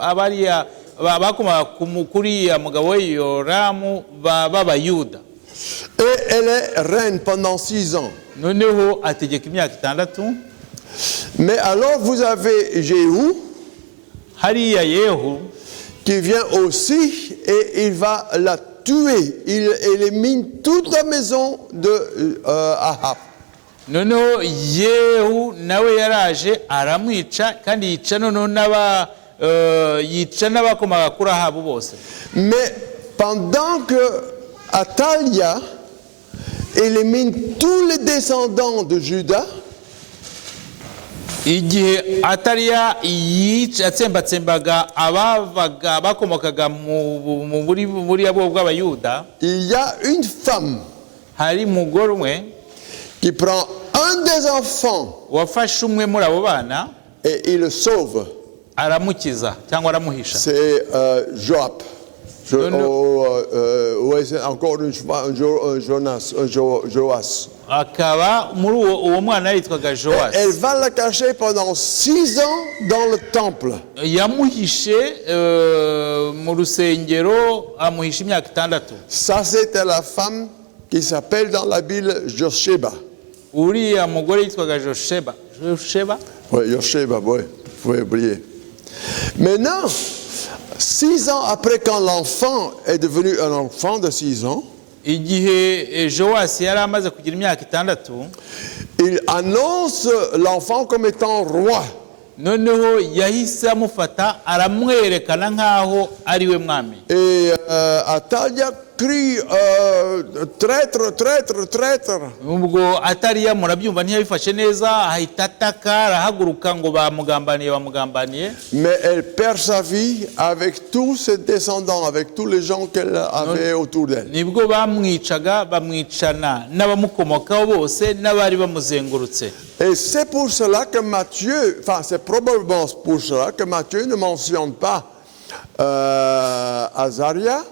abakomaga kuri mugabo we Yoramu b'Abayuda. Et elle est reine pendant 6 ans. Noneho ategeka imyaka 6. Mais alors vous avez Jéhu hariya Yehu qui vient aussi et il va la tuer. Il élimine toute la maison de Ahab. Noneho Yehu nawe yaraje aramwica kandi yica noneho yica n'abakomaga kuri Ahabu bose. Mais pendant que Atalia élimine tous les descendants de Juda, igihe Ataliya atsembatsembaga abakomokaga muri abo bw'Abayuda, il y a une femme hari umugore umwe qui prend un des enfants wafashe umwe muri abo bana et il le sauve. aramukiza cyangwa aramuhisha. C'est Joab. C'est encore une fois Joas. Akaba muri uwo mwana yitwaga Joasi. Elle va la cacher pendant 6 ans dans le temple. Yamuhishe mu rusengero amuhisha imyaka 6. Ça c'était la femme qui s'appelle dans la Bible Josheba. Uriya mugore yitwaga Josheba. Oui, Josheba, oui, vous pouvez oublier. Maintenant, 6 ans après, quand l'enfant est devenu un enfant de 6 ans, igihe Jowasi yari amaze kugira imyaka 6, il annonce l'enfant comme étant roi. noneho yahise amufata aramwerekana nk'aho ari we mwami. Et Atalia crie traître, traître, traître. Ubwo Ataliya murabyumva ntiyabifashe neza, ahita ataka arahaguruka ngo bamugambaniye. Mais elle perd sa vie avec tous ses descendants, avec tous les gens qu'elle avait autour d'elle. Nibwo bamwicaga bamwicana n'abamukomokaho bose n'abari bamuzengurutse. Et c'est pour cela que Matthieu, enfin c'est probablement pour cela que Matthieu ne mentionne pas Azaria.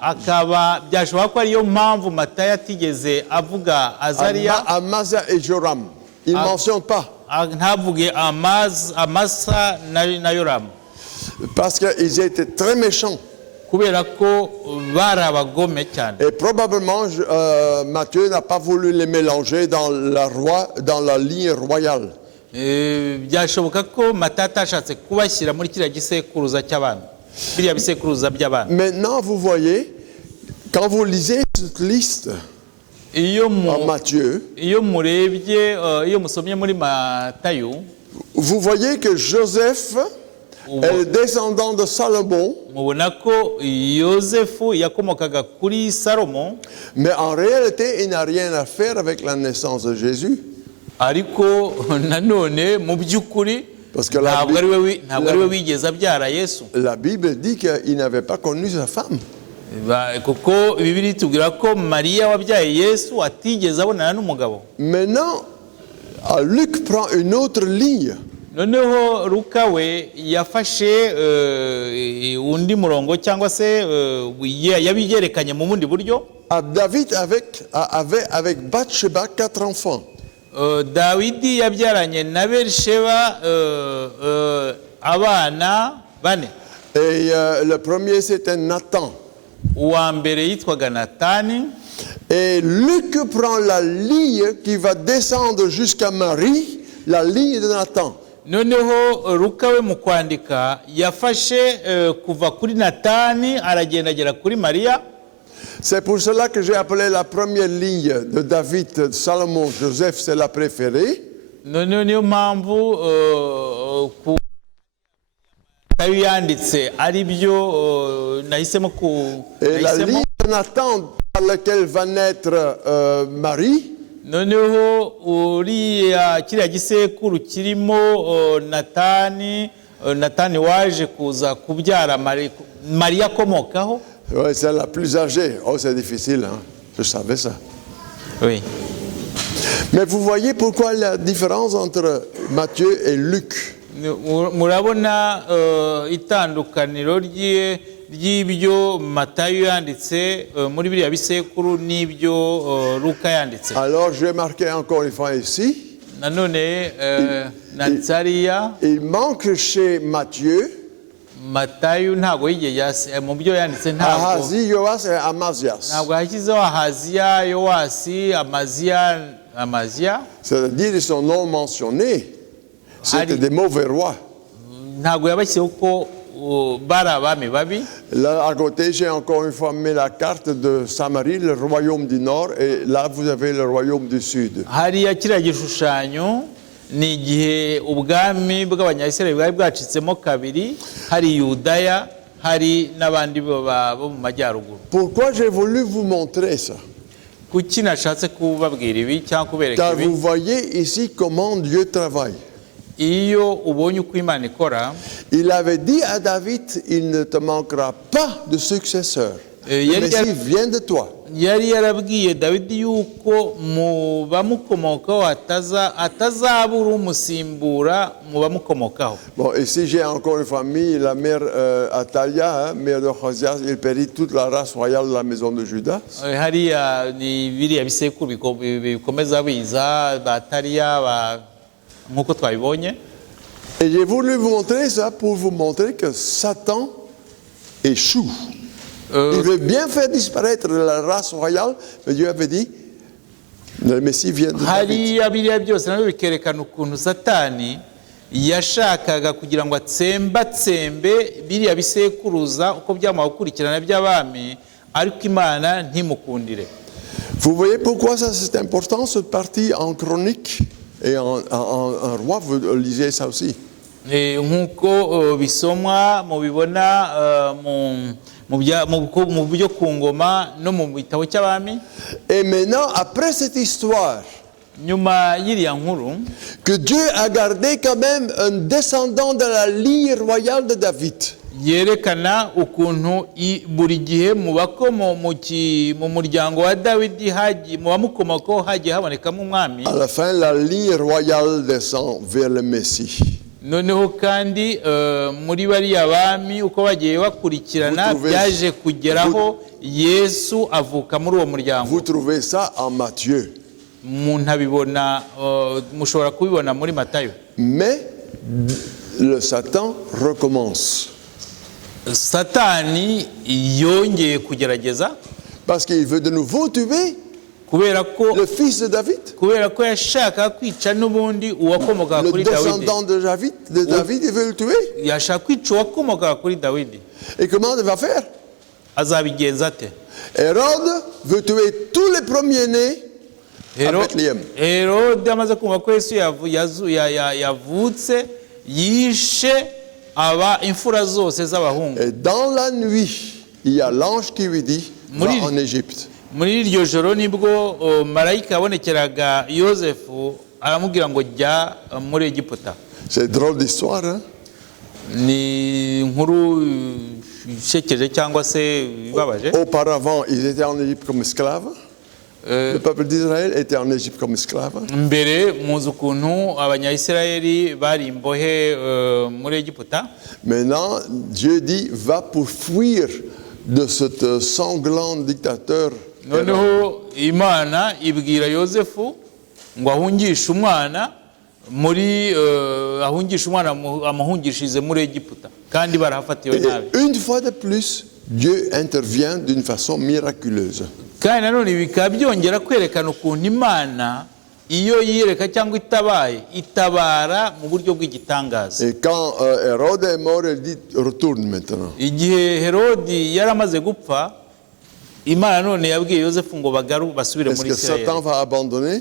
Akaba byashobora ko ariyo mpamvu Matayo atigeze avuga Azariya, Amasa et Joram. Il ne mentionne pas. ntavuge Amasa na Yoramu, Parce qu'ils étaient très méchants. kubera ko bari abagome cyane. Et probablement Matthieu n'a pas voulu les mélanger dans la ligne royale. Byashoboka ko Matayo atashatse kubashyira muri kiriya gisekuruza cy'abana, biriya bisekuruza by'abana. Maintenant, vous voyez, quand vous lisez cette liste en Matthieu, iyo murebye iyo musomye muri Matayo, vous voyez que Joseph est le descendant de Salomon, mubona ko Yosefu yakomokaga kuri Salomo, mais en réalité, il n'a rien à faire avec la naissance de Jésus. ariko nanone mu by'ukuri Parce que ntabwo ari we wigeze abyara Yesu. La Bible dit qu'il n'avait pas connu sa femme. Kuko Bibiliya itubwira ko Mariya wabyaye Yesu atigeze abonana n'umugabo. Maintenant, Luc prend une autre ligne. Noneho Luka we yafashe undi murongo cyangwa se yabigerekanye mu bundi buryo. David avait avec Bathsheba 4 enfants. Dawidi yabyaranye na Berisheba abana 4. Et le premier c'était Nathan. Uwa mbere yitwaga Natani. Et Luc prend la ligne qui va descendre jusqu'à Marie, la ligne de Nathan. Noneho Luka we mu kwandika yafashe kuva kuri Natani aragenda agera kuri Mariya. C'est pour cela que j'ai appelé la première ligne de David, Salomon, Joseph, c'est la préférée. Niyo mpamvu Matayo yanditse ari byo nahisemo Et la ligne de Nathan par laquelle va naître Marie. Noneho uriya kiriya gisekuru kirimo Natani waje kuza kubyara Mariya akomokaho. Oui, c'est la plus âgée. Oh, c'est difficile, hein? Je savais ça. Oui. Mais vous voyez pourquoi la différence entre Matthieu et Luc. Murabona itandukaniro ry'ibyo Matayo yanditse muri biriya bisekuru n'ibyo Luka yanditse. Alors, je vais marquer encore une fois ici. Nanone Natsariya. Il manque chez Matthieu Matayo ntabwo yigeze mu byo yanditse ntabwo. Ahazi, Yoas et Amazias. Ntabwo yashyizeho Ahaziya, Yowasi, Amaziya. C'est-à-dire ils sont non mentionnés. C'était des mauvais rois. Ntabwo yabashyizeho ko bari abami babi. Là, à côté, j'ai encore une fois mis la carte de Samarie, le royaume du nord, et là, vous avez le royaume du sud. Hariya kiriya gishushanyo ni igihe ubwami bw'Abanyayisiraheli bwari bwacitsemo kabiri, hari Yudaya, hari n'abandi bo mu majyaruguru. Pourquoi j'ai voulu vous montrer ça? Kuki nashatse kubabwira ibi cyangwa kubereka Car ibi? vous voyez ici comment Dieu travaille. Iyo ubonye uko Imana ikora, Il avait dit à David, il ne te manquera pas de successeur. Le Messie vient de toi. yari yarabwiye Dawidi yuko mu bamukomokaho atazabura umusimbura mu bamukomokaho. Bon, ici j'ai encore une fois mis la mère Atalia, mère de Josias, il périt toute la race royale de la maison de Judas. Hariya ni biriya bisekuru bikomeza biza Ataliya nk'uko twabibonye. Et j'ai voulu vous montrer ça pour vous montrer que Satan échoue. Il veut bien faire disparaître la race royale, mais Dieu avait dit, le Messie vient de David. Hariya biriya byose nabyo bikerekana ukuntu Satani yashakaga kugira ngo atsembatsembe biriya bisekuruza uko byamaze gukurikirana by'abami, ariko Imana ntimukundire. Vous voyez pourquoi ça c'est important, cette partie en chronique et en roi, vous lisez ça aussi. Nk'uko bisomwa mubibona mu byo ku ngoma no mu bitabo cy'abami. Et maintenant, après cette histoire, nyuma y'iriya nkuru, que Dieu a gardé quand même un descendant de la ligne royale de David. yerekana ukuntu buri gihe mu muryango wa Dawidi mu bamukomokaho hagiye habonekamo umwami. À la fin, la ligne royale descend vers le Messie. noneho kandi muri bariya bami uko bagiye bakurikirana byaje kugeraho Yesu avuka muri uwo muryango. Vous trouvez ça en Matthieu. mushobora kubibona muri Matayo. Mais le Satan recommence. Satani yongeye kugerageza. Parce qu'il veut de nouveau tuer le fils de David. Le descendant de David, il veut le tuer. Et comment il va faire? Hérode veut tuer tous les premiers-nés à Bethléem. Hérode amaze kumva ko Yesu yavutse yishe aba imfura zose z'abahungu. Et dans la nuit, il y a l'ange qui lui dit, va en Égypte. Muri iryo joro nibwo marayika abonekeraga Yosefu aramubwira ngo jya muri Egiputa. C'est drôle d'histoire, hein? Ni inkuru ishekeje cyangwa se ibabaje. Auparavant, ils étaient en Égypte comme esclaves. Le peuple d'Israël était en Égypte comme esclave. Mbere muzi ukuntu abanyayisirayeli bari imbohe muri Egiputa. Maintenant, Dieu dit, va pour fuir de ce sanglant dictateur. Noneho Imana ibwira Yosefu ngo ahungishe umwana amuhungishirize muri Egiputa, kandi barahafatiwe nabi. Une fois de plus, Dieu intervient d'une façon miraculeuse. Kandi nanone bikaba byongera kwerekana ukuntu Imana iyo yireka cyangwa itabara mu buryo bw'igitangaza. Et quand Hérode est mort, elle dit retourne maintenant. Igihe Herodi yaramaze gupfa, Imana none yabwiye Yosefu ngo basubire muri Isirayeli. Est-ce que Satan va abandonner?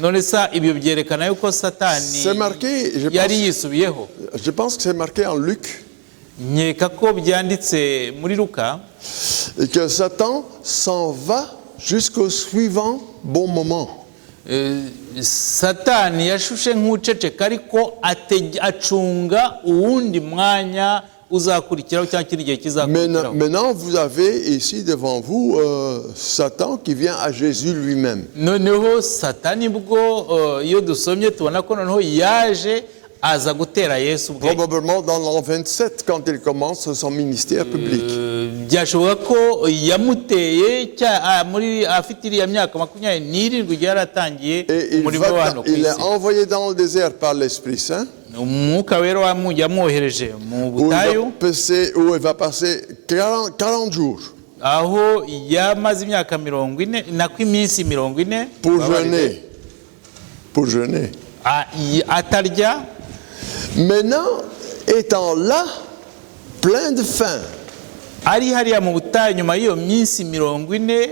None sa ibyo byerekana yuko Satani yari yisubiyeho. Je pense que c'est marqué en Luc. Nkeka ko byanditse muri Luka. Et que Satan s'en va jusqu'au suivant bon moment. Satani yashushe nk'uceceka ariko acunga uwundi mwanya uzakurikiraho cyangwa kiri gihe kizakurikiraho. Maintenant vous avez ici devant vous Satan qui vient à Jésus lui-même. Noneho Satani bwo iyo dusomye tubona ko noneho yaje aza gutera Yesu bwe. Probablement dans l'an 27 quand il commence son ministère public. Byashoboka ko yamuteye muri afite iriya myaka 27 igihe yaratangiye umurimo w'abantu ku isi. Il est envoyé dans le désert par l'Esprit Saint. Umwuka wera yamwohereje mu butayu. Où il va passer 40 jours. Aho yamaze imyaka 40 nako iminsi 40 pour jeûner. Atarya. Maintenant, étant là, plein de faim. Ari hariya mu butayu nyuma y'iyo minsi 40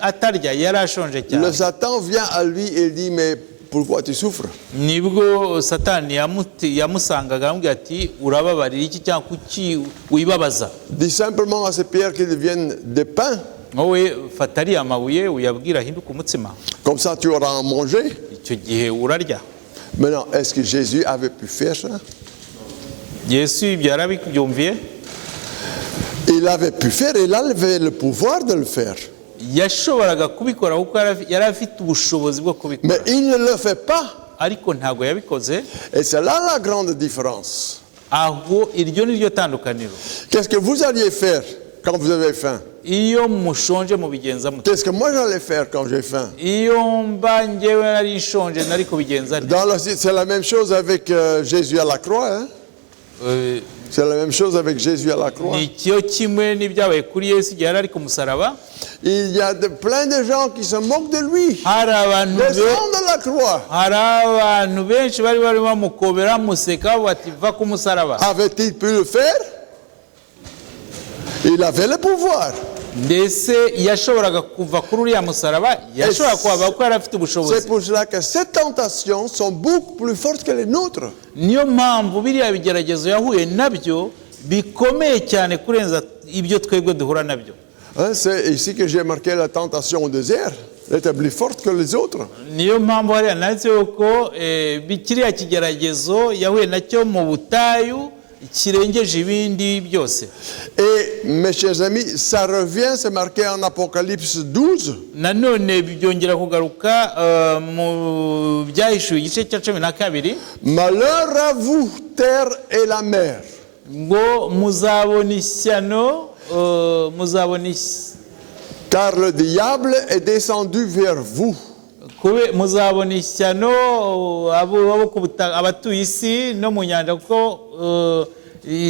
atarya yarashonje cyane. Le Satan vient à lui et dit mais pourquoi tu souffres? Nibwo Satani yamusangaga amubwira ati urababarira iki cyangwa kuki wibabaza? Dis simplement à ces pierres qu'ils deviennent des pains. Wowe fatari amabuye uyabwira hinduka umutsima. Comme ça tu auras à manger. Icyo gihe urarya. Maintenant, est-ce que Jésus avait pu faire ça? Yesu byarabibyumviye. Il avait pu faire, il avait le pouvoir de le faire. Yashoboraga kubikora kuko yari afite ubushobozi bwo kubikora. Mais il ne le fait pas. Ariko ntago yabikoze. Et c'est là la grande différence. Aho iryo niryo tandukaniro. Qu'est-ce que vous alliez faire quand vous avez faim? Iyo mushonje mubigenza mute? Qu'est-ce que moi j'allais faire quand j'ai faim? Iyo mba ngewe nari nshonje nari kubigenza nte? C'est la même chose avec Jésus à la croix, hein? C'est la même chose avec Jésus à la croix. Il y a plein de gens qui se moquent de lui. hari abantu Descends de la croix. hari abantu benshi bari bamukobera bamuseka bati va ku musaraba. Avait-il pu le faire? Il avait le pouvoir. Ndetse yashoboraga kuva kuri uriya musaraba, yashobora kuhava kuko yari afite C'est ubushobozi. pour cela que ces tentations sont beaucoup plus fortes que les nôtres. Niyo mpamvu biriya bigeragezo yahuye nabyo bikomeye cyane kurenza ibyo twebwe duhura nabyo. Hein, c'est ici que j'ai marqué la tentation au désert. Elle était plus forte que les autres. Niyo mpamvu hariya nanditse yuko kiriya kigeragezo yahuye nacyo mu butayu kirengeje ibindi byose. Et mes chers amis, ça revient, c'est marqué en Apocalypse 12. Nanone byongera kugaruka mu byahishuye igice cya 12. Malheur à vous, terre et la mer. Ngo muzabona ishyano Car le diable est descendu vers vous. muzabona ishyano abatuye isi no mu nyanja kuko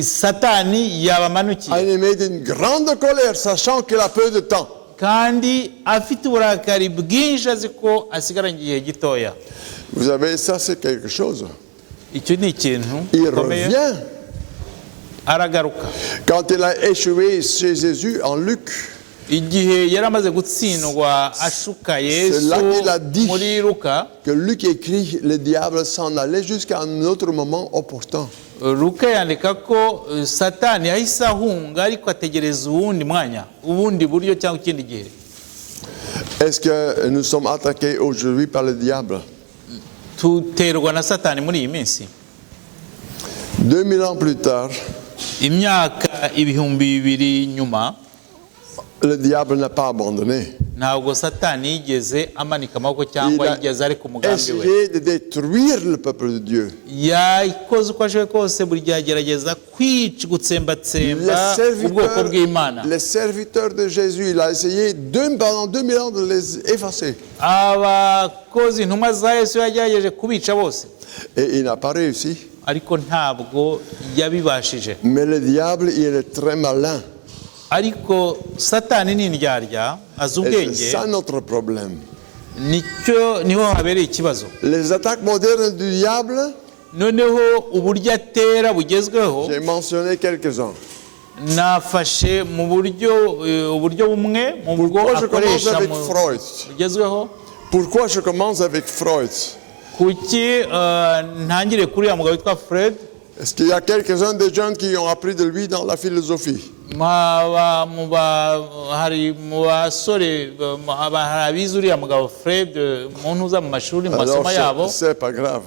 satani yabamanukiye Animé d'une grande colère, sachant qu'il a peu de temps. kandi afite uburakari bwinshi azi ko asigaranye igihe gitoya. Vous savez, ça c'est quelque chose. Icyo ni ikintu Il gikomeye. revient. Aragaruka Quand il a échoué chez Jésus en Luc, igihe yari amaze gutsindwa ashuka Yesu là qu'il a dit. muri Luka. que Luc écrit, le diable s'en allait jusqu'à un autre moment opportun. Luka yandika ko satani yahise ahunga ariko ategereza uwundi mwanya, ubundi buryo cyangwa ikindi gihe. Est-ce que nous sommes attaqués aujourd'hui par le diable? Tuterwa na satani muri iyi minsi. 2000 ans plus tard, Imyaka 2000 nyuma, le diable n'a pas abandonné. ntabwo satani yigeze amanika amaboko cyangwa Il a yigeze ari ku mugambi we. essayé de détruire le peuple de Dieu. Yakoze uko ashoboye kose buri gihe agerageza gutsembatsemba ubwoko bw'Imana. Les serviteurs de Jésus, il a essayé pendant 2000 ans de les effacer. Abakozi intumwa za Yesu yagerageje kubica bose, Et il n'a pas réussi. ariko ntabwo yabibashije. Mais le diable, il est très malin. Ariko satani ni indyarya, azi Et c'est ubwenge, ça notre problème. niho habereye ikibazo. Les attaques modernes du diable, Noneho uburyo atera bugezweho j'ai mentionné quelques-uns. nafashe mu uburyo bumwe mu bwo Pourquoi je commence akoresha avec mu Freud? bugezweho. Pourquoi je commence avec Freud? Kuki ntangire kuri ya mugabo witwa Fred. Est-ce qu'il y a quelques-uns des jeunes qui ont appris de lui dans la philosophie? Hari mu basore hari abize uriya mugabo Fred mu ntuza mu mashuri mu masomo yabo, C'est pas grave.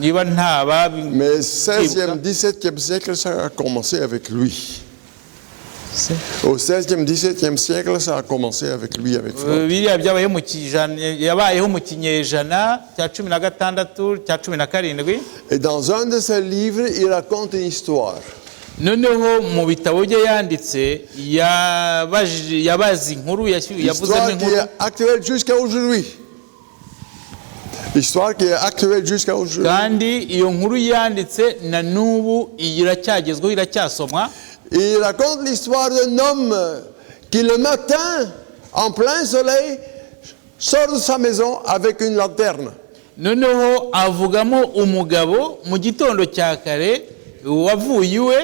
niba nta Mais 16e, 17e siècle, ça a commencé avec lui. Au 16e, 17e siècle, ça a commencé avec lui, avec Freud. biriya yabayeho mu kinyejana cya 16 cya 17. Et dans un de ses livres, il raconte une histoire. Noneho mu bitabo bye yanditse yabaze inkuru yavuzemo Histoire qui inkuru est actuelle jusqu'à aujourd'hui. Histoire qui est actuelle jusqu'à aujourd'hui. kandi iyo nkuru yanditse na n'ubu iracyagezweho, iracyasomwa. Il raconte l'histoire d'un homme qui le matin, en plein soleil, sort de sa maison avec une lanterne. Noneho avugamo umugabo mu gitondo cya kare wavuye iwe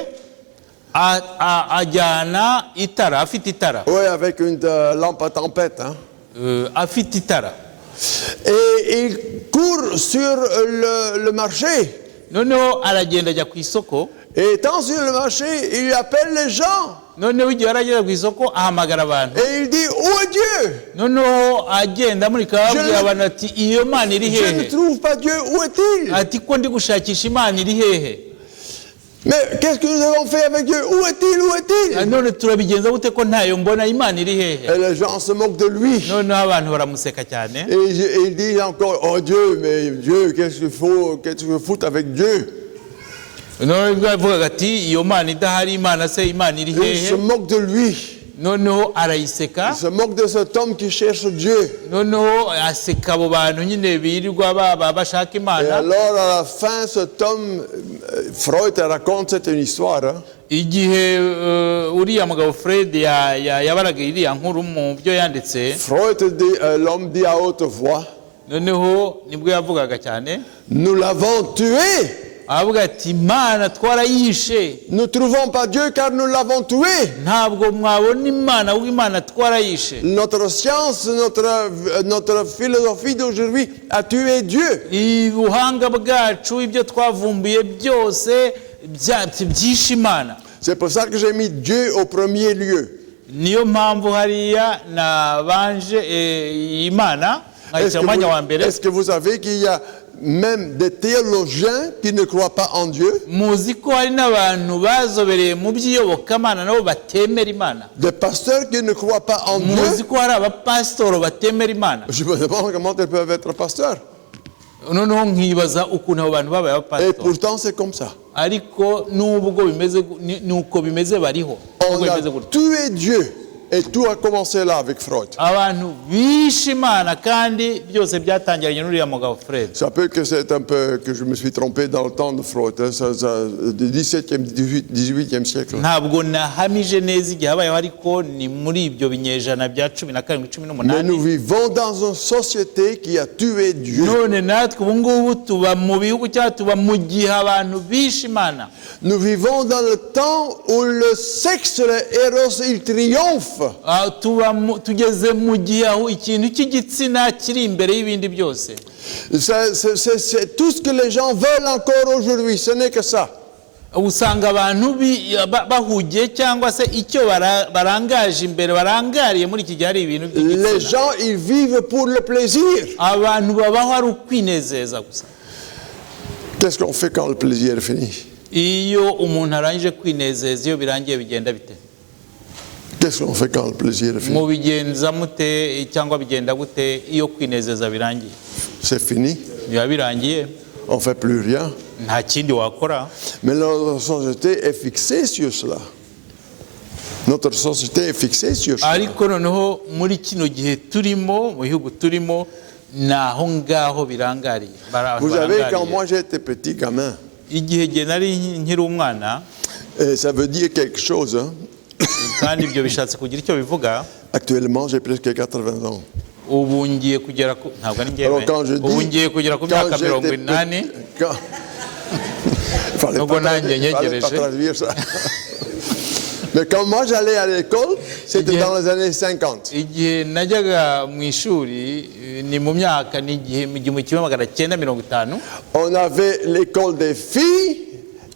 ajyana itara, afite itara. Oui, avec une lampe à tempête. Hein. Afite itara. Et il court sur le marché. Noneho aragenda ajya ku isoko. Et étant sur le marché, il appelle les gens. Noneho igihe aragera ku isoko ahamagara abantu. Et il dit, où est Dieu? Noneho agenda amurika ababwira abantu ati iyo Mana iri Je ne hehe? trouve pas Dieu, où est-il? Ati ko ndi gushakisha Imana iri hehe? Mais qu'est-ce que nous avons fait avec Dieu? Où est-il? Où est-il? None turabigenza gute ko ntayo mbona, Imana iri hehe? Et les gens se moquent de lui. Noneho abantu baramuseka cyane. Et il dit encore, oh Dieu, mais Dieu, qu'est-ce qu'il faut foutre avec Dieu? Noneho avuga ati iyo Mana idahari, Imana se Imana iri Il se hehe? moque de lui. Noneho arayiseka. Il se moque de cet homme qui cherche Dieu. Noneho aseka abo bantu nyine birirwa bashaka Et Imana. alors, à la fin, cet homme, Freud raconte, c'est une histoire, hein? igihe uriya mugabo Fred yabaraga iriya nkuru mu byo yanditse, l'homme dit à haute voix, noneho nibwo yavugaga cyane, nous l'avons tué. avuga ati Imana twarayishe. Nous ne trouvons pas Dieu car nous l'avons tué. Ntabwo mwabona Imana, w'Imana twarayishe. Notre science, notre philosophie d'aujourd'hui a tué Dieu. Ubuhanga bwacu, ibyo twavumbuye byose byishe Imana. C'est pour ça que j'ai mis Dieu au premier lieu. Niyo mpamvu hariya nabanje Imana nkayishyira mu mwanya wa mbere. Est-ce que vous savez qu'il y a même des théologiens qui ne croient pas en Dieu? Muzi ko hari n'abantu bazobereye mu by'iyobokamana nabo batemera Imana. Des pasteurs qui ne croient pas en Dieu? Muzi ko hari abapasitoro batemera Imana. Je me demande comment ils peuvent être pasteurs. Noneho nkibaza ukuntu abo bantu babaye Et abapasitoro. pourtant c'est comme ça. Ariko nubwo bimeze nuko bimeze bariho. On a tué Dieu. Et tout a commencé là avec Freud. Abantu bishe Imana kandi byose byatangiranye n'uriya mugabo Fred. Ça peut que c'est un peu que je me suis trompé dans le temps de Freud, hein, du 17e, 18e siècle. Ntabwo nahamije neza igihe habayeho, ariko ni muri ibyo binyejana bya 17, 18. Mais nous vivons dans une société qui a tué Dieu. None natwe ubu ngubu tuba mu bihugu cyangwa tuba mu gihe abantu bishe Imana. Nous vivons dans le temps où le sexe, le héros, il triomphe. Tugeze mu gihe aho ikintu cy'igitsina kiri imbere y'ibindi byose. C'est tout ce que les gens veulent encore aujourd'hui, ce n'est que ça. Usanga abantu bahugiye cyangwa se icyo barangaje imbere, barangariye muri iki gihe ari ibintu by'igitsina. Les gens, ils vivent pour le plaisir. Abantu babaho ari ukwinezeza gusa. Qu'est-ce qu'on fait quand le plaisir est fini? Iyo umuntu arangije kwinezeza, iyo birangiye bigenda bite? Qu'est-ce qu'on fait quand le plaisir est fini? Mubigenza mute cyangwa bigenda gute iyo kwinezeza birangiye? C'est fini. Biba birangiye. On ne fait plus rien. Nta kindi wakora. Mais notre société est fixée sur cela. Notre société est fixée sur cela. Ariko noneho muri kino gihe turimo, mu bihugu turimo, naho ngaho birangariye. Vous savez, quand moi j'étais petit gamin, igihe gihe nari nkiri umwana, ça veut dire quelque chose, hein? Kandi ibyo bishatse kugira icyo bivuga. Actuellement, j'ai presque 80 ans. Ubu ngiye kugera ku ntabwo ari ngewe. Ubu ngiye kugera ku myaka 80. Fallait pas traduire ça. Mais quand moi j'allais à l'école, c'était dans les années 50. Igihe najyaga mu ishuri ni mu myaka ni igihe mu 1950. On avait l'école des filles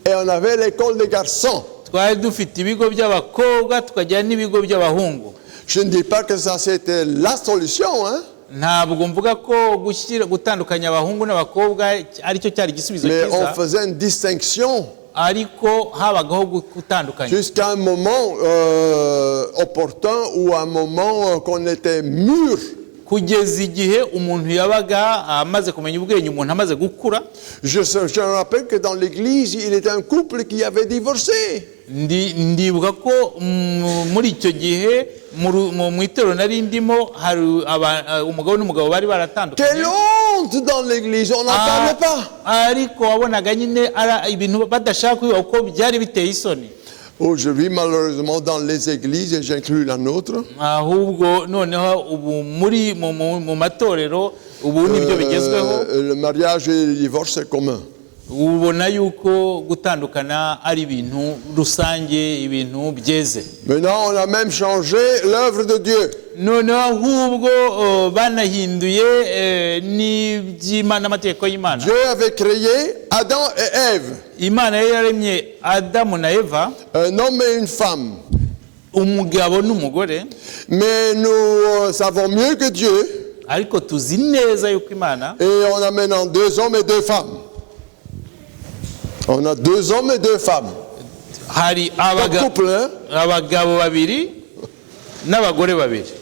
et on avait l'école des garçons. Twari dufite ibigo by'abakobwa tukagira n'ibigo by'abahungu. Je ne dis pas que ça c'était la solution, hein? Ntabwo mvuga ko gutandukanya abahungu n'abakobwa ari cyo cyari igisubizo cyiza. Mais on faisait une distinction. Ariko habagaho gutandukanya. Jusqu'à un moment opportun ou un moment qu'on était mûr. Kugeza igihe umuntu yabaga amaze kumenya ubwenge, umuntu amaze gukura. Je me rappelle que dans l'église, il était un couple qui avait divorcé. Ndibuka ko muri icyo gihe mu itorero nari ndimo hari umugabo n'umugabo bari baratandukanye. Quelle honte dans l'église, on n'en parle pas. Ariko wabonaga nyine ibintu badashaka kwiba uko byari biteye isoni. Aujourd'hui, malheureusement, dans les églises, et j'inclus la nôtre, le mariage et le divorce, c'est commun. Ubona yuko gutandukana ari ibintu rusange, ibintu byeze. Maintenant, on a même changé l'œuvre de Dieu. Noneho ahubwo banahinduye n'iby'Imana, amategeko y'Imana. Dieu avait créé Adam et Ève. Imana yari yaremye Adamu na Eva, un homme et une femme. Umugabo n'umugore. Mais nous savons mieux que Dieu. Ariko tuzi neza yuko Imana. Et on a maintenant 2 hommes et 2 femmes. On a 2 hommes et 2 femmes. Hari abagabo babiri n'abagore babiri.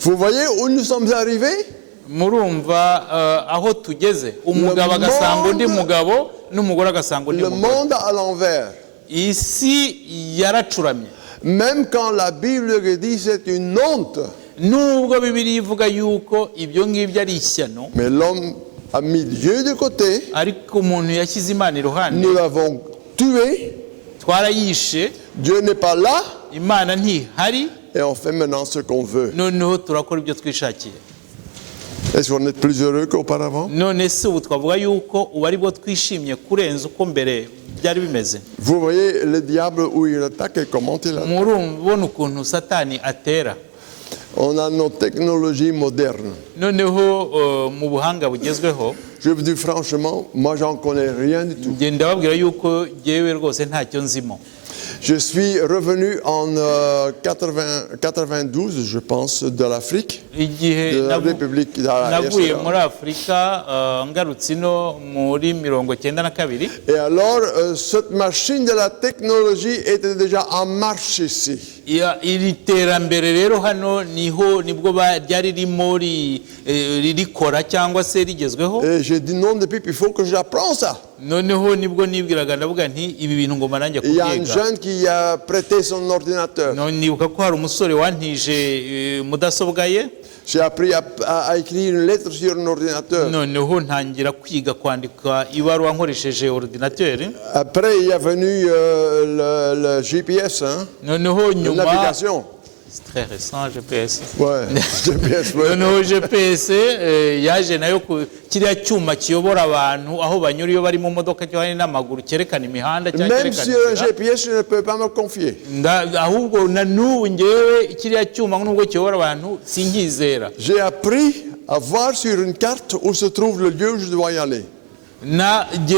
Vous voyez où nous sommes arrivés? Murumva aho tugeze. Umugabo agasanga undi mugabo n'umugore agasanga undi mugore. Le monde à l'envers. Isi yaracuramye. Même quand la Bible dit c'est une honte. Nubwo Bibiliya ivuga yuko ibyo ngibyo ari ishyano. Mais l'homme a mis Dieu de côté. Ariko umuntu yashyize Imana iruhande. Nous l'avons tué. twarayishe, Dieu n'est pas là Imana ntihari, et on fait maintenant ce qu'on veut. noneho turakora ibyo twishakiye. Est-ce qu'on est plus heureux qu'auparavant? None se ubu twavuga yuko ubu ari bwo twishimye kurenza uko mbere byari bimeze? Vous voyez le diable où il attaque et comment il attaque. Murumva ukuntu Satani atera. On a nos technologies modernes. Noneho mu buhanga bugezweho, Je vous dis franchement, moi j'en connais rien du tout. njye ndababwira yuko jyewe rwose ntacyo nzimo. Je suis revenu en 92, je pense, de l'Afrique, Igihe de la République de la navuye RCA. muri Afurika ngarutse ino muri 92. Et alors, cette machine de la technologie était déjà en marche ici. Iri terambere rero hano nibwo ryari ririmo rikora cyangwa se rigezweho. Et j'ai dit non, depuis, il faut que j'apprends ça. Noneho nibwo nibwiraga ndavuga nti ibi bintu ngoma nanjye Il y a un kubyiga. jeune qui a prêté son ordinateur. Nibuka ko hari umusore wantije mudasobwa ye, J'ai appris à écrire une lettre sur un ordinateur. noneho ntangira kwiga kwandika ibaruwa nkoresheje ordinateur. Après, il est venu le GPS, hein, Noneho la nyuma, navigation. c'est très récent GPS. Ouais, GPS, ouais. Noneho GPS yaje nayo kiriya cyuma kiyobora abantu aho banyura iyo bari mu modoka cyangwa n'amaguru, cyerekana imihanda cyangwa Même cyerekana sur un inzira. GPS, je ne peux pas me confier. Ahubwo na n'ubu ngewe kiriya cyuma nubwo kiyobora abantu sinkizera. J'ai appris à voir sur une carte où se trouve le lieu où je dois y aller.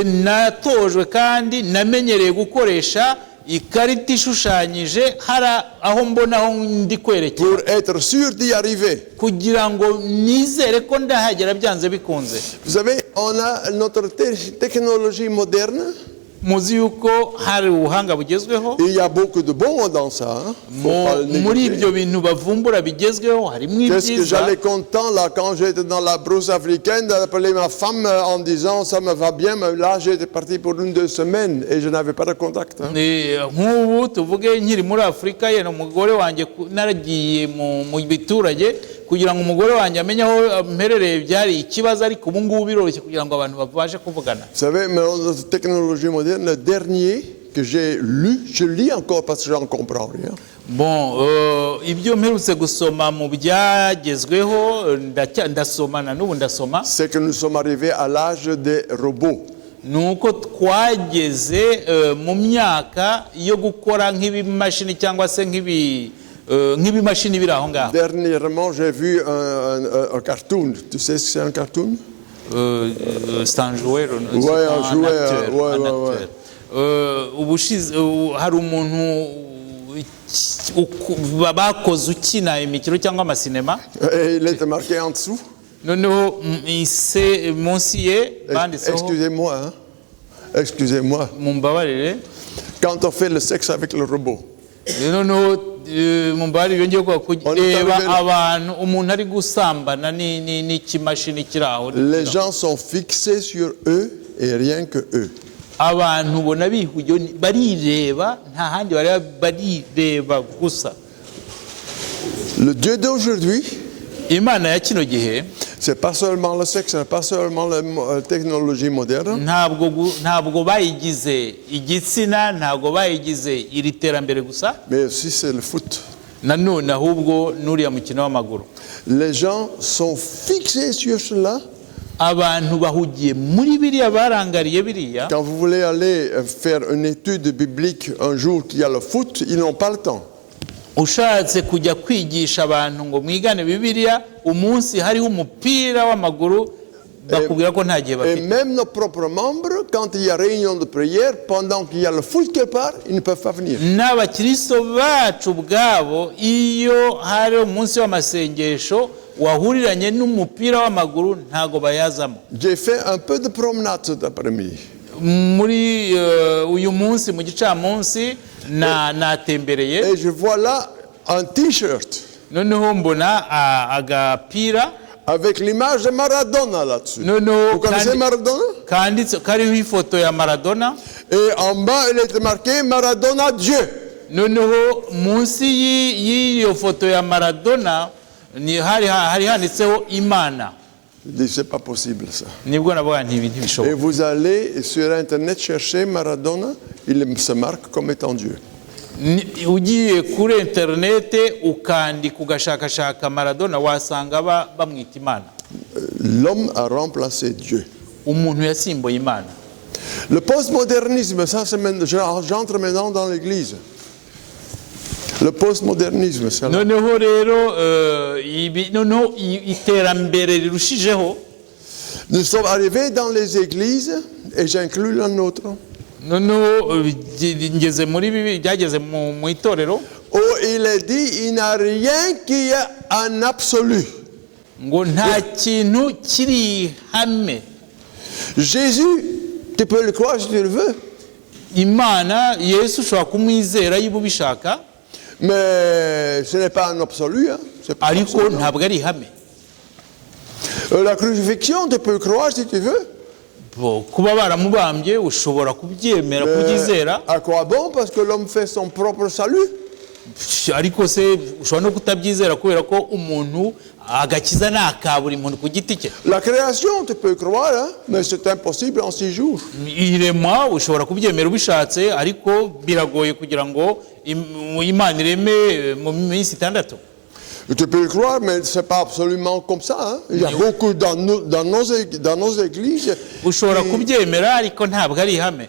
Natojwe kandi namenyereye gukoresha ikarita ishushanyije hari aho mbona aho ndi kwerekera, Pour être sûr d'y arriver. kugira ngo nizere ko ndahagera byanze bikunze. Vous savez, on a notre technologie moderne. Muzi yuko hari ubuhanga bugezweho, Il y a beaucoup de bon dans ça. Hein? Faut pas le muri négliger. ibyo bintu bavumbura bigezweho harimo Qu'est-ce que ibyiza. j'allais content là quand j'étais dans la brousse africaine d'appeler ma femme en disant ça me va bien, mais là j'étais parti pour 1-2 semaines et je n'avais pas de contact. Hein. Nk'ubu tuvuge nkiri muri Afurika yena umugore wanjye naragiye mu biturage kugira ngo umugore wanjye amenye aho mperereye byari ikibazo, ariko ubu ngubu biroroshye kugira ngo abantu babashe kuvugana. Vous savez, mais notre technologie moderne, le dernier que j'ai lu, je lis encore parce que j'en comprends rien. Bon, ibyo mperutse gusoma mu byagezweho ndasoma n'ubu ndasoma, C'est que nous sommes arrivés à l'âge des robots. nuko twageze mu myaka yo gukora nk'ibimashini cyangwa se nk'ibimashini biri aho ngaho. Dernièrement, j'ai vu un cartoon. Tu sais ce que c'est un cartoon? C'est un jouet, Ouais, un jouet, acteur, ouais, un ouais, acteur. Ubushize hari umuntu bakoze ukina imikino cyangwa amasinema, Et il était marqué en dessous. noneho munsi ye banditseho, Excusez-moi, hein? Excusez-moi. mumbabarire, Quand on fait le sexe avec le robot, noneho mumbabarire yongeye kureba arrivé là. abantu umuntu ari gusambana n'ikimashini kiri aho. les gens sont fixés sur eux et rien que eux. Abantu ubona bihuye barireba, nta handi barireba gusa. Le Dieu d'aujourd'hui, Imana ya kino gihe c'est pas seulement le sexe, c'est pas seulement la technologie moderne, ntabwo bayigize igitsina, ntabwo bayigize iri terambere gusa, mais aussi c'est le foot. nanone ahubwo n'uriya mukino w'amaguru. Les gens sont fixés sur cela. Abantu bahugiye muri biriya, barangariye biriya. Quand vous voulez aller faire une étude biblique un jour qu'il y a le foot, ils n'ont pas le temps. Ushatse kujya kwigisha abantu ngo mwigane Bibiliya umunsi hariho umupira w'amaguru, bakubwira ko nta gihe Et bafite. même nos propres membres, quand il y a réunion de prière, pendant qu'il y a le foot quelque part, ils ne peuvent pas venir. N'abakristo bacu ubwabo iyo hari umunsi w'amasengesho wahuriranye n'umupira w'amaguru ntago bayazamo. J'ai fait un peu de promenade cet après-midi. Muri uyu munsi mu gicamunsi natembereye, Et je vois là un t-shirt noneho mbona agapira, avec l'image de Maradona là-dessus. noneho Vous connaissez Maradona? kanditse kariho ifoto ya Maradona, Et en bas, il était marqué Maradona Dieu. noneho munsi y'iyo foto ya Maradona hari handitseho Imana. Je dis, c'est pas possible ça. nibwo navuga nti ibi Et ntibishoboka. vous allez sur Internet chercher Maradona, il se marque comme étant Dieu. Ugiye kuri interinete ukandika ugashakashaka Maradona wasanga bamwita Imana. L'homme a remplacé Dieu. Umuntu yasimbuye Imana. Le postmodernisme, ça c'est j'entre maintenant dans l'église. Le postmodernisme, c'est là. Noneho rero noneho iterambere rirushijeho. Nous sommes arrivés dans les églises, et j'inclus la nôtre, Noneho ngeze muri bibi byageze mu itorero où il est dit, il n'y a rien qui est en absolu. ngo nta kintu kiri ihame. Jésus, tu peux le croire si tu le veux, Imana Yesu ushobora kumwizera yiba ubishaka, mais ce n'est pas un absolu. Hein. C'est pas ariko absolu. ntabwo ari ihame. La crucifixion, tu peux le croire si tu veux. Kuba baramubambye ushobora kubyemera kubyizera, À quoi bon? Parce que l'homme fait son propre salut. ariko se ushobora no kutabyizera kubera ko umuntu agakiza ni aka buri muntu ku giti cye. La création, tu peux le croire, hein, mais c'est impossible en 6 jours. Irema ushobora kubyemera ubishatse, ariko biragoye kugira ngo Imana ireme mu minsi 6. Tu peux le croire, mais ce n'est pas absolument comme ça. Hein. Il y a beaucoup dans nos églises. Ushobora kubyemera ariko ntabwo ari ihame.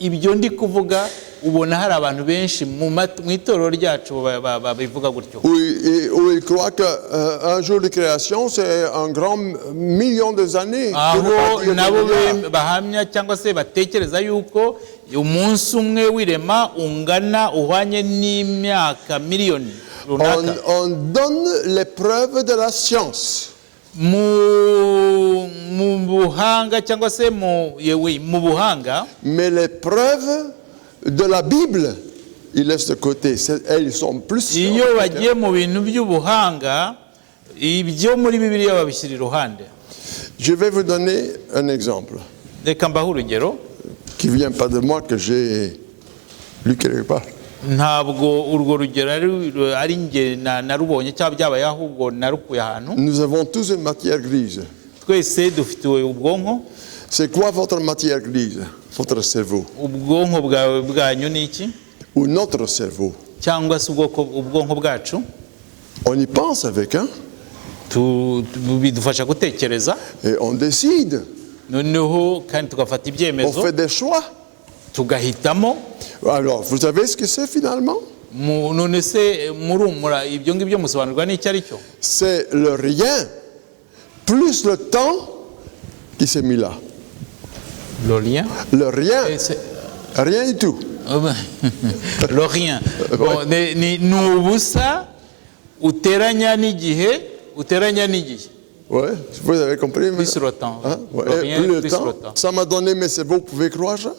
Ibyo ndi kuvuga ubona hari abantu benshi mu itorero ryacu babivuga gutyo. Où ils croient qu'un jour de création, c'est un grand million d'années. Aho nabo bahamya cyangwa se batekereza yuko umunsi umwe w'irema ungana uhwanye n'imyaka miliyoni runaka. On donne les preuves de la science. Mu buhanga cyangwa se mu buhanga, Mais les preuves de la Bible, ils laissent de côté. Elles sont plus iyo scientifiques. bagiye mu bintu by'ubuhanga ibyo muri Bibiliya babishyira iruhande. Je vais vous donner un exemple Reka mbahe urugero, qui ne vient pas de moi, que j'ai lu quelque part. ntabwo urwo rugero ari nge narubonye cyangwa byabaye ahubwo narukuye ahantu. Nous avons tous une matière grise. Twese dufitiwe ubwonko. C'est quoi votre matière grise? Votre cerveau. Ubwonko bwanyu ni iki? Ou notre cerveau. Cyangwa se ubwonko bwacu On y pense avec, hein? bidufasha gutekereza, Et on décide. noneho kandi tugafata On ibyemezo, fait des choix. tugahitamo. Alors, vous savez ce que c'est finalement? None se murumura ibyo ngibyo musobanurwa n'icyo ari cyo? C'est le rien plus le temps qui s'est mis là. Le rien. Le rien, C'est- rien du tout. Le rien. Bon, ni ubusa uteranya n'igihe. Ouais, vous avez compris? Mais... Plus le temps. Hein? Ouais, Le rien plus le plus temps. le temps. Ça m'a donné mes cerveaux, vous pouvez croire ça?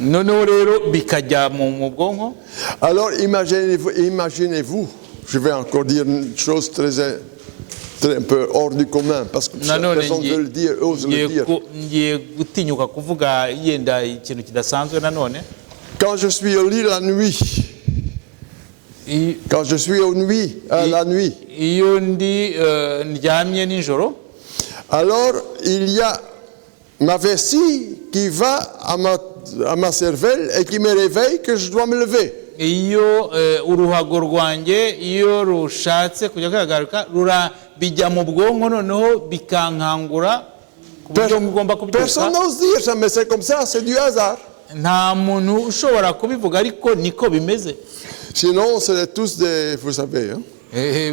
Noneho rero bikajya mu bwonko. Alors imaginez-vous, je vais encore dire une chose très un peu hors du commun, parce que Nanone personne ne veut le dire, ose le dire. ngiye gutinyuka kuvuga yenda ikintu kidasanzwe nanone. Quand je suis au lit la nuit, quand je suis la nuit, Iyo ndyamye nijoro, alors il y a ma vessie qui va à ma cervelle et qui me réveille que je dois me lever. iyo uruhago rwanjye iyo rushatse kujya kwihagaruka bijya mu bwonko noneho bikankangura ku buryo ngomba Personne kubyuka. n'ose dire ça, mais c'est comme ça, c'est du hasard. Nta muntu ushobora kubivuga ariko niko bimeze. Sinon, c'est tous des, vous savez, hein?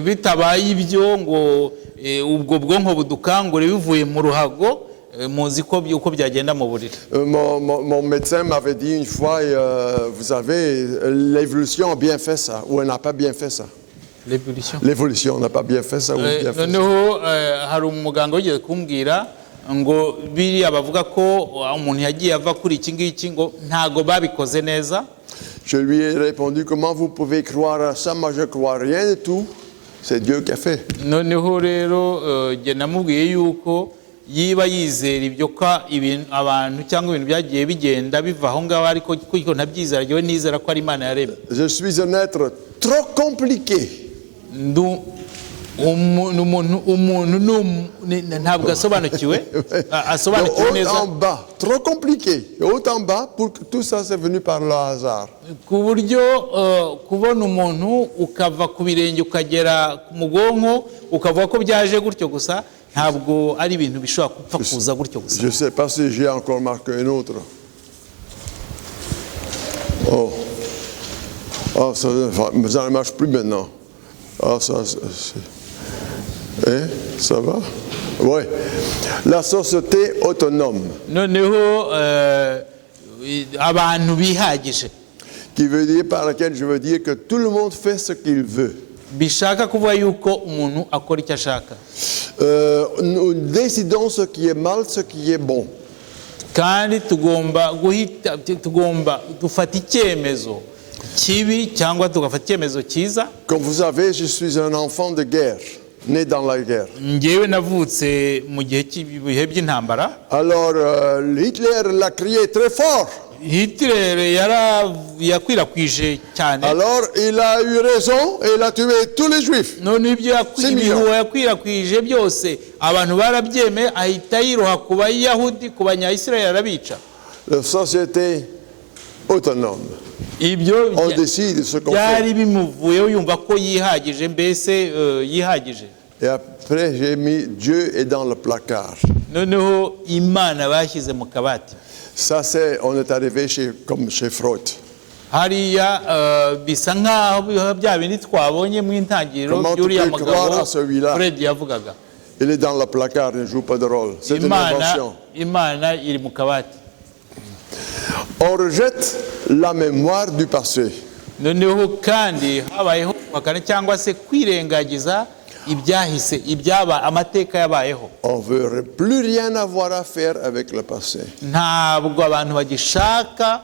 Bitabaye ibyo ngo ubwo bwonko budukangure bivuye mu ruhago, muzi ko uko byagenda mu buriri. Mon médecin m'avait dit une fois, vous savez, l'évolution a bien fait ça, ou elle n'a pas bien fait ça. L'évolution n'a pas bien fait ça, ou bien fait ça. Noneho hari umuganga wigeze kumbwira ngo biriya bavuga ko umuntu yagiye ava kuri iki ngiki ngo ntago babikoze neza. Je lui ai répondu, comment vous pouvez croire à ça? Moi, je ne crois rien du tout. C'est Dieu qui a fait. Noneho rero namubwiye yuko yiba yizera ibyo ko abantu cyangwa ibintu byagiye bigenda biva aho ngaho, ariko kuko ntabyizera, yewe nizera ko ari Imana yaremye. Je suis un être trop compliqué ntabwo asobanukiwe De asobanukiwe haut neza en bas, trop compliqué. De haut en bas, pour que tout ça, c'est venu par le hasard. ku buryo kubona umuntu ukava ku birenge ukagera mu bwonko ukavuga ko byaje gutyo gusa ntabwo ari ibintu bishobora gupfa kuza gutyo gusa. Je ne sais pas si j'ai encore marqué un autre. Oh. Ah, ça ne marche plus maintenant. Ah, ça, hein? Ça va? Oui. La société autonome, noneho abantu bihagije qui veut dire, par laquelle je veux dire que tout le monde fait ce qu'il veut. bishaka kuvuga yuko umuntu akora icyo ashaka Nous décidons ce qui est mal, ce qui est bon. kandi tugomba dufata icyemezo kibi cyangwa tugafata icyemezo cyiza. Comme vous savez, je suis un enfant de guerre, né dans la guerre. Njyewe navutse mu gihe by'intambara. Alors, Hitler l'a crié très fort. Hitler yakwirakwije cyane. Alors, il a eu raison et il a tué tous les juifs. none ibyo yakwirakwije byose abantu barabyeme ahita yiroha ku bayahudi ku banyayisirayeli arabica. La société autonome. Ibyo On décide ce qu'on byari fait. bimuvuyeho yumva ko yihagije mbese yihagije. Et après, j'ai mis Dieu est dans le placard. Noneho Imana bashyize mu kabati. Ça, on est arrivé comme chez Freud. Hariya bisa nkaho bya bindi twabonye mu intangiriro Comment tu y'uriya peux croire mugabo à celui-là? Fred yavugaga. Il est dans le placard, il ne joue pas de rôle. C'est une invention. Imana iri mu kabati. On rejette la mémoire du passé. Noneho kandi habayeho kwakana cyangwa se kwirengagiza ibyahise amateka yabayeho. On ne veut plus rien avoir à faire avec le passé. Ntabwo abantu bagishaka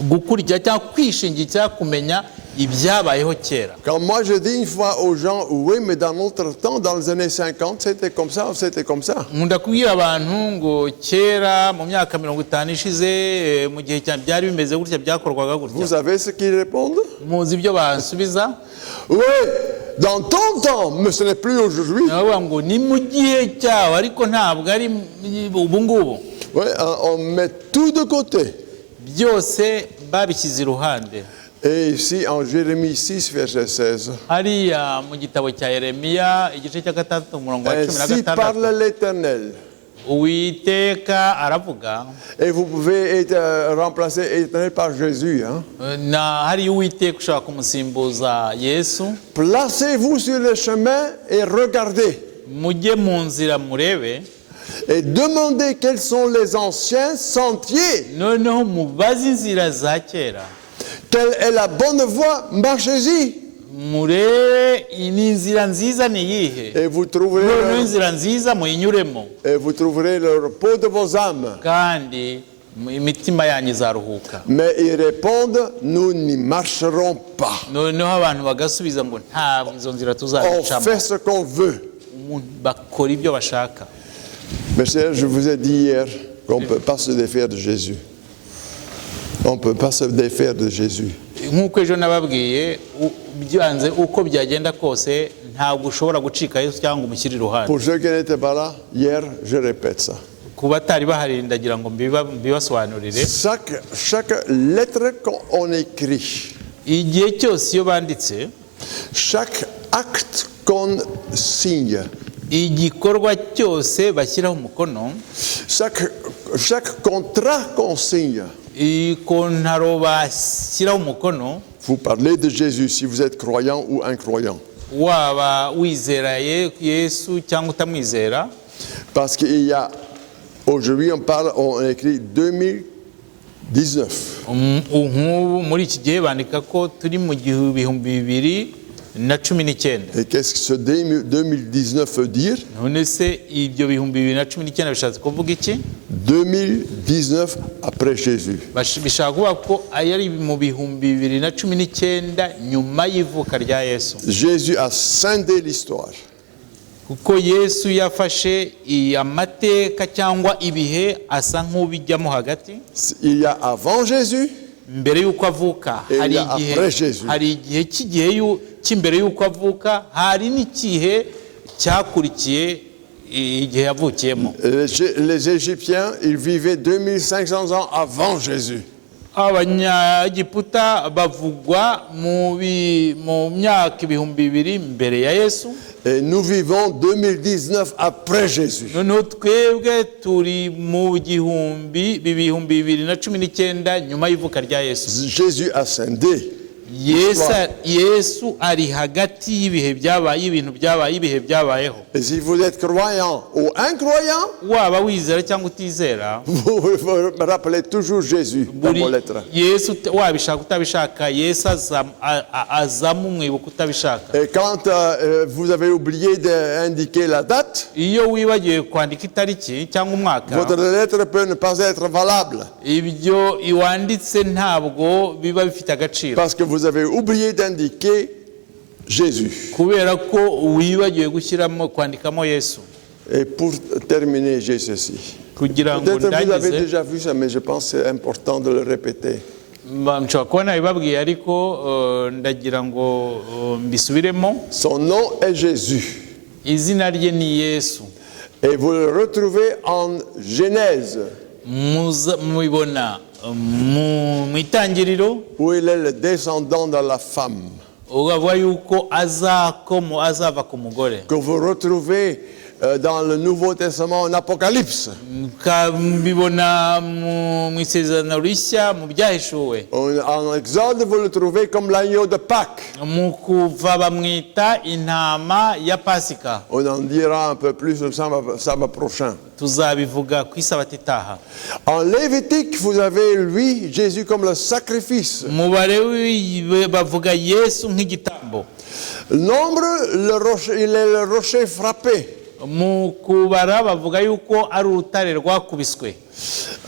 gukurikira cyangwa kwishingikira kumenya ibyabayeho kera. Quand moi je dis une fois aux gens, oui, mais dans notre temps, dans les années 50, c'était comme ça, c'était comme ça. Nkunda kubwira abantu ngo kera mu myaka 50 ishize mu gihe cyane byari bimeze gutya byakorwaga gutya. Vous savez ce qu'ils répondent? Muzi ibyo bansubiza? Oui, dans ton temps, mais ce n'est plus aujourd'hui. Navuga ngo ni mu gihe cyawe ariko ntabwo ari ubu ngubu. Oui, on met tout de côté. Byose babishyize iruhande. Et ici, en Jérémie 6, verset 16. Hariya mu gitabo cya Yeremiya igice cya 6 umurongo wa Ainsi 16. parle l'Éternel. Uwiteka aravuga. Et vous pouvez remplacer Éternel par Jésus. Hein? Na hariya Uwiteka ushaka kumusimbuza Yesu. Placez-vous sur le chemin et regardez. Mujye mu nzira murebe. Et demandez quels sont les anciens sentiers. Noneho mubaze inzira za kera. Quelle est la bonne voie? Marchez-y. Murebe inzira nziza ni yihe. Et vous trouverez inzira nziza muyinyuremo. Et vous trouverez le repos de vos âmes. Kandi imitima yanyu izaruhuka. Mais ils répondent, nous n'y marcherons pas. Noneho abantu bagasubiza ngo ntabwo izo nzira On tuzacamo. fait ce qu'on veut. Bakora ibyo bashaka. Mes chers, je vous ai dit hier qu'on ne peut pas se défaire de Jésus. On ne peut pas se défaire de Jésus. Nk'uko ejo nababwiye byanze uko byagenda kose ntabwo ushobora gucika Yesu cyangwa umushyira iruhande. Pour ceux qui n'étaient pas là, hier, je répète ça. Ku batari bahari ndagira ngo mbibasobanurire. Chaque lettre qu'on écrit, Igihe cyose iyo banditse, chaque acte qu'on signe, igikorwa cyose bashyiraho umukono, chaque contrat qu'on signe, ikontaro bashyiraho umukono. vous parlez de Jésus si vous êtes croyant ou incroyant. Waba wizera Yesu cyangwa utamwizera. Parce qu'il y a, aujourd'hui on écrit 2019. Nk'ubu muri iki gihe bandika ko turi mu 2019. Et qu'est-ce que ce 2019 veut dire? None se ibyo 2019 bishatse kuvuga iki? 2019 après Jésus. Bishaka kuvuga ko ari mu 2019 nyuma y'ivuka rya Yesu. Jésus a scindé l'histoire. Kuko Yesu yafashe amateka cyangwa ibihe asa nk'ubijyamo hagati. Il y a avant Jésus. mbere y'uko avuka, Et hari il y a igihe après Jésus. hari igihe cy'imbere y'uko avuka, hari n'igihe cyakurikiye igihe yavukiyemo. Les Égyptiens, ils vivaient 2500 ans avant Jésus. Abanyagiputa bavugwa mu myaka 2000 mbere ya Yesu. Et nous vivons 2019 après Jésus. Noneho twebwe turi mu bihumbi 2019 nyuma y'ivuka rya Yesu. Jésus ascendé. Yesu ari hagati y'ibihe byabaye, ibintu byabaye, ibihe byabayeho. Et si vous êtes croyant ou incroyant, waba wizera cyangwa utizera, vous rappelez toujours Jésus dans vos lettres. Yesu wabishaka utabishaka, Yesu azamu mwibuka utabishaka. Et quand vous avez oublié d'indiquer la date, iyo wibagiwe kwandika itariki cyangwa umwaka, votre lettre peut ne pas être valable. Ibyo iwanditse ntabwo biba bifite agaciro. Parce que vous avez oublié d'indiquer Jésus. Kubera ko wibagiwe gushyiramo kwandikamo Yesu. Et pour terminer, j'ai ceci. Kugira ngo Peut-être vous avez ndangize, déjà vu ça, mais je pense que c'est important de le répéter. nshobora kubona bibabwiye ariko ndagira ngo mbisubiremo. Son nom est Jésus. Izina rye ni Yesu. Et vous le retrouvez en Genèse, mubibona mu itangiriro, où il est le descendant de la femme. ugavuga yuko azava ku mugore. Que vous retrouvez dans le Nouveau Testament en Apocalypse. Mukabibona mu isezerano rishya mu byahishuwe. En Exode, vous le trouvez comme l'agneau de Pâques. Mu kuva bamwita intama ya Pasika. On en dira un peu plus le sabbat prochain. Tuzabivuga ku isabato itaha. En Lévitique, vous avez lui, Jésus, comme le sacrifice. Mubare bavuga Yesu nk'igitambo. Nombre, le rocher, il est le rocher frappé. Mu kubara bavuga yuko ari urutare rwakubiswe.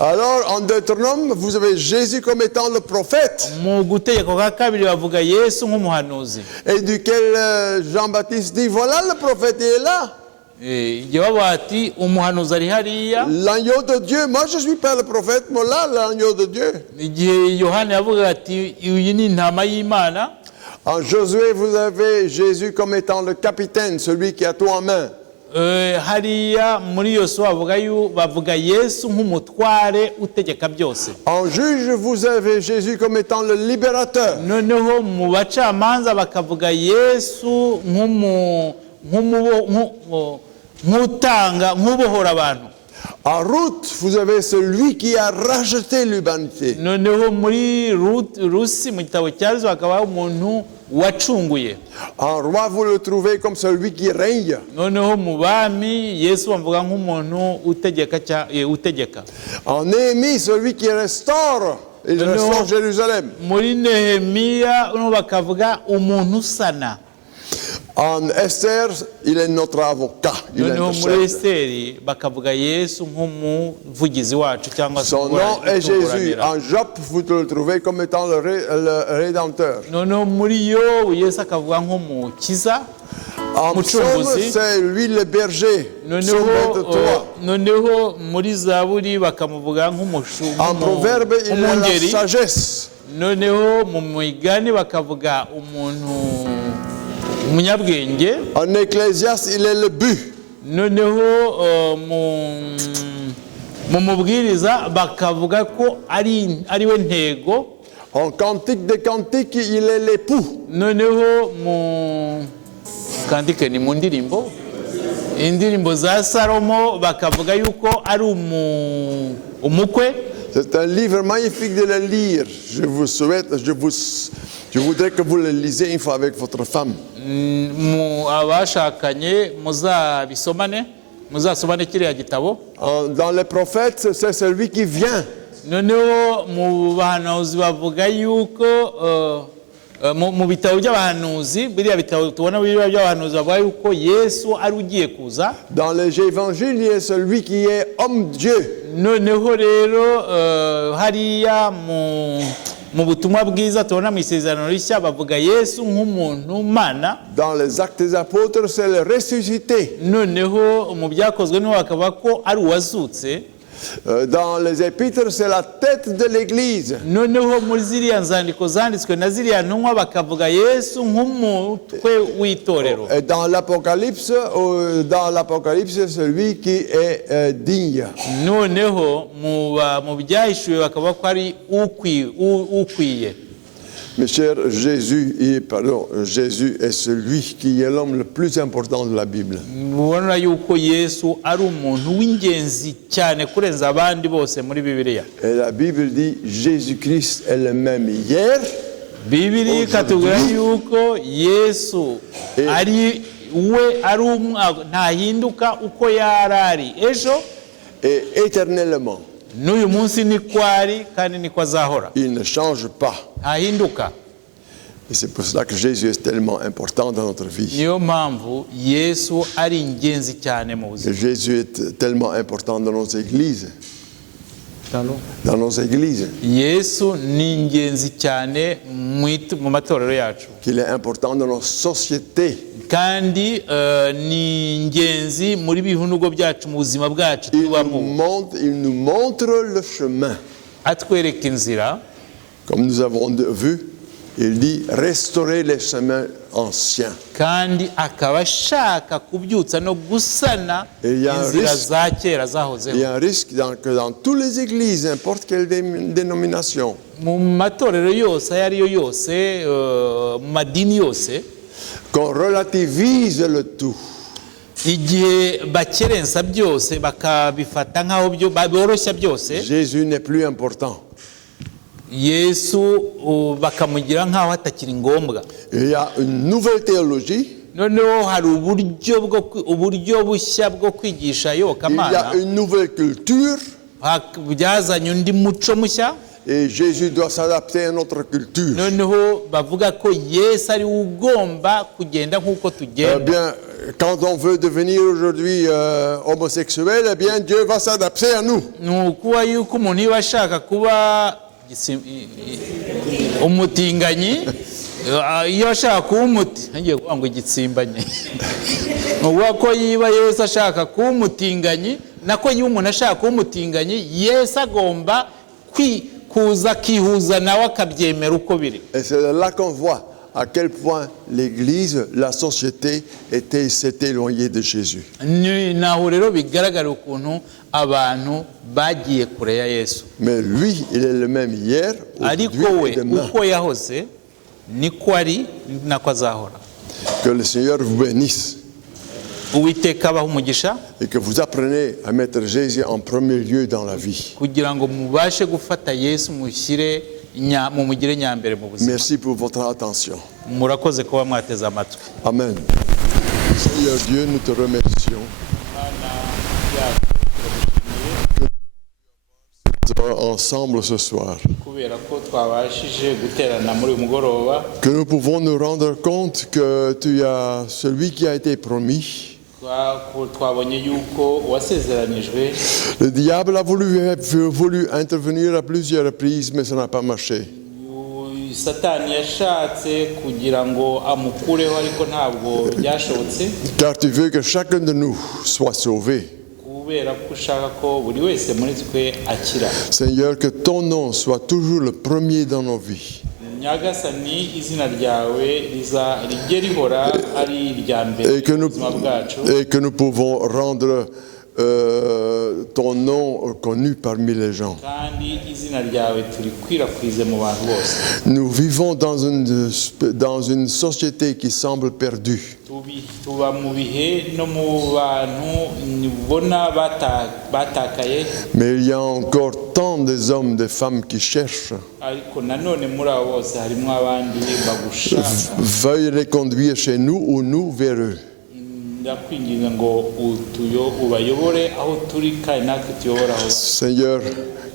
Alors, en Deutéronome, vous avez Jésus comme étant le prophète. Mu gutegeka kwa kabiri bavuga Yesu nk'umuhanuzi. Et duquel Jean-Baptiste dit, voilà le prophète, il est là. Igihe bavuga ati umuhanuzi ari hariya. L'agneau de Dieu, moi je suis pas le prophète, mais là, l'agneau de Dieu. Igihe Yohana yavuga ati uyu ni intama y'Imana. En Josué, vous avez Jésus comme étant le capitaine, celui qui a tout en main. Hariya muri Yosuwa bavuga Yesu nk'umutware utegeka byose. En juge, vous avez Jésus comme étant le libérateur. Noneho mu bacamanza bakavuga Yesu nk'ubohora abantu. En route, vous avez celui qui a racheté l'humanité. Noneho muri Rusi mu gitabo cya Rusi hakabaho umuntu wacunguye. En roi, vous le trouvez comme celui qui règne. Noneho mu bami Yesu bavuga nk'umuntu utegeka. En Néhémie, celui qui restaure. Il restaure Jérusalem. Muri Nehemiya bakavuga umuntu usana. En Esther, il est notre avocat. Noneho muri Esteri bakavuga Yesu nk'umuvugizi wacu cyangwa se son nom est Jésus. En Job, vous le trouvez comme étant le rédempteur. Noneho muri Yobu Yesu akavuga nk'umukiza. En Psaume, c'est lui le berger. Noneho muri Zaburi bakamuvuga nk'umushumu. En Proverbe, il est la sagesse. Noneho mu Migani bakavuga umuntu umunyabwenge. En Ecclésiaste, il est le but. Noneho mu mubwiriza bakavuga ko ari we ntego. En Cantique des Cantiques, il est l'époux. Noneho mu kandike ni mu ndirimbo, indirimbo za Salomo bakavuga yuko ari umukwe. C'est un livre magnifique de le lire. Je voudrais que vous le lisez une fois avec votre femme. Abashakanye muzasomane kiriya gitabo. Dans les prophètes, c'est celui qui vient. Noneho mu bahanuzi bavuga yuko mu bitabo by'abahanuzi, biriya bitabo tubona biriya by'abahanuzi bavuga yuko Yesu ari ugiye kuza. Dans les évangiles, il y a celui qui est homme Dieu. Noneho rero hariya mu butumwa bwiza tubona mu isezerano rishya bavuga Yesu nk'umuntu mana. Dans les actes des apôtres, c'est le ressuscité. Noneho mu byakozwe niho bakavuga ko ari uwazutse. Dans les épîtres, c'est la tête de l'Église. noneho muri ziriya nzandiko zanditswe na ziriya ntumwa bakavuga yesu nk'umutwe w'itorero. Et dans l'Apocalypse, celui qui est digne. Noneho mu byahishuwe bakaba ko ari ukwiye. Mes chers, Jésus est celui qui est l'homme le plus important de la Bible. Mubona yuko Yesu ari umuntu w'ingenzi cyane kurenza abandi bose muri Bibiliya. Et la Bible dit Jésus-Christ est le même hier. Bibiliya ikatubwira yuko Yesu ari ntahinduka uko yarari ejo et éternellement. N'uyu munsi niko ari kandi niko azahora. Il ne change pas. Ntahinduka. Et c'est pour cela que Jésus est tellement important dans notre vie. Niyo mpamvu Yesu ari ingenzi cyane mu Et buzima. Jésus est tellement important dans nos églises. Dans nos églises. Yesu ni ingenzi cyane mu matorero yacu. Qu'il est important dans nos sociétés. Kandi ni ingenzi muri bihunugo byacu mu buzima bwacu tubamo. Il nous montre le chemin. Atwereka inzira. Comme nous avons vu, il dit restaurer les chemins anciens. Kandi akaba ashaka kubyutsa no gusana inzira za kera zahozeho. Il y a un risque que dans toutes les églises, n'importe quelle dénomination, mu matorero yose ayo ariyo yose mu madini yose, qu'on relativise le tout. Igihe bakerensa byose bakabifata nkaho boroshya byose. Jésus n'est plus important. Yesu bakamugira nkaho atakiri ngombwa. Il y a une nouvelle théologie. Noneho hari uburyo bushya bwo kwigisha yokamana. Il y a une nouvelle culture. Byazanye undi muco mushya. Et Jésus doit s'adapter à notre culture. Noneho bavuga ko Yesu ari ugomba kugenda nkuko tugenda. Eh bien, quand on veut devenir aujourd'hui homosexuel, eh bien Dieu va s'adapter à nous. Nukuba yuko umuntu iba ashaka kuba umutinganyi, iyo ashaka kuba ngiye kuvuga ngo igitsimbanye. Nukuba ko yiba Yesu ashaka kuba umutinganyi, nako iyo umuntu ashaka kuba umutinganyi, Yesu agomba kuza akihuza nawe akabyemera uko biri. Et c'est là qu'on voit à quel point l'Église, la société s'est éloignée de Jésus. Naho rero bigaragara ukuntu abantu bagiye kure ya Yesu. Mais lui, il est le même hier, aujourd'hui et demain. Uko yahoze niko ari nako azahora. Que le Seigneur vous bénisse. Uwiteka abaha umugisha. Et que vous apprenez à mettre Jésus en premier lieu dans la vie. Kugira ngo mubashe gufata Yesu mushyire mumugire nyambere mu buzima. Merci pour votre attention. Murakoze kuba mwateze amatwi. Amen. Seigneur Dieu, nous te remercions. Ensemble ce soir. Que nous pouvons nous rendre compte que tu as celui qui a été promis. Le diable a voulu intervenir à plusieurs reprises, mais ça n'a pas marché. Car tu veux que chacun de nous soit sauvé. Seigneur, que ton nom soit toujours le premier dans nos vies. Et que nous pouvons rendre ton nom connu parmi les gens. Nous vivons dans une société qui semble perdue. Mais il y a encore tant des hommes, des femmes qui cherchent. Veuille les conduire chez nous ou nous vers eux. Seigneur,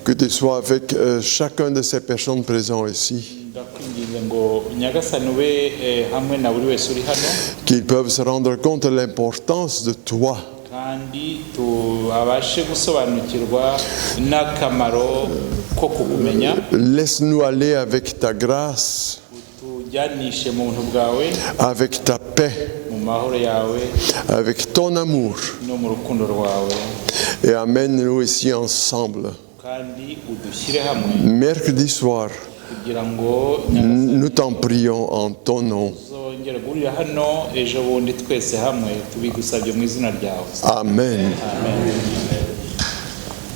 que tu sois avec chacun de ces personnes présentes ici. Qu'ils peuvent se rendre compte de l'importance de toi. Laisse-nous aller avec ta grâce, avec ta paix, mahoro yawe avec ton amour. no mu rukundo rwawe Et amène-nous ici ensemble. kandi udushyire hamwe Mercredi soir, kugira ngo nous t'en prions en ton nom. tuzongere guhurira hano ejo bundi twese hamwe tubigusabye mu izina ryawe Amen. amen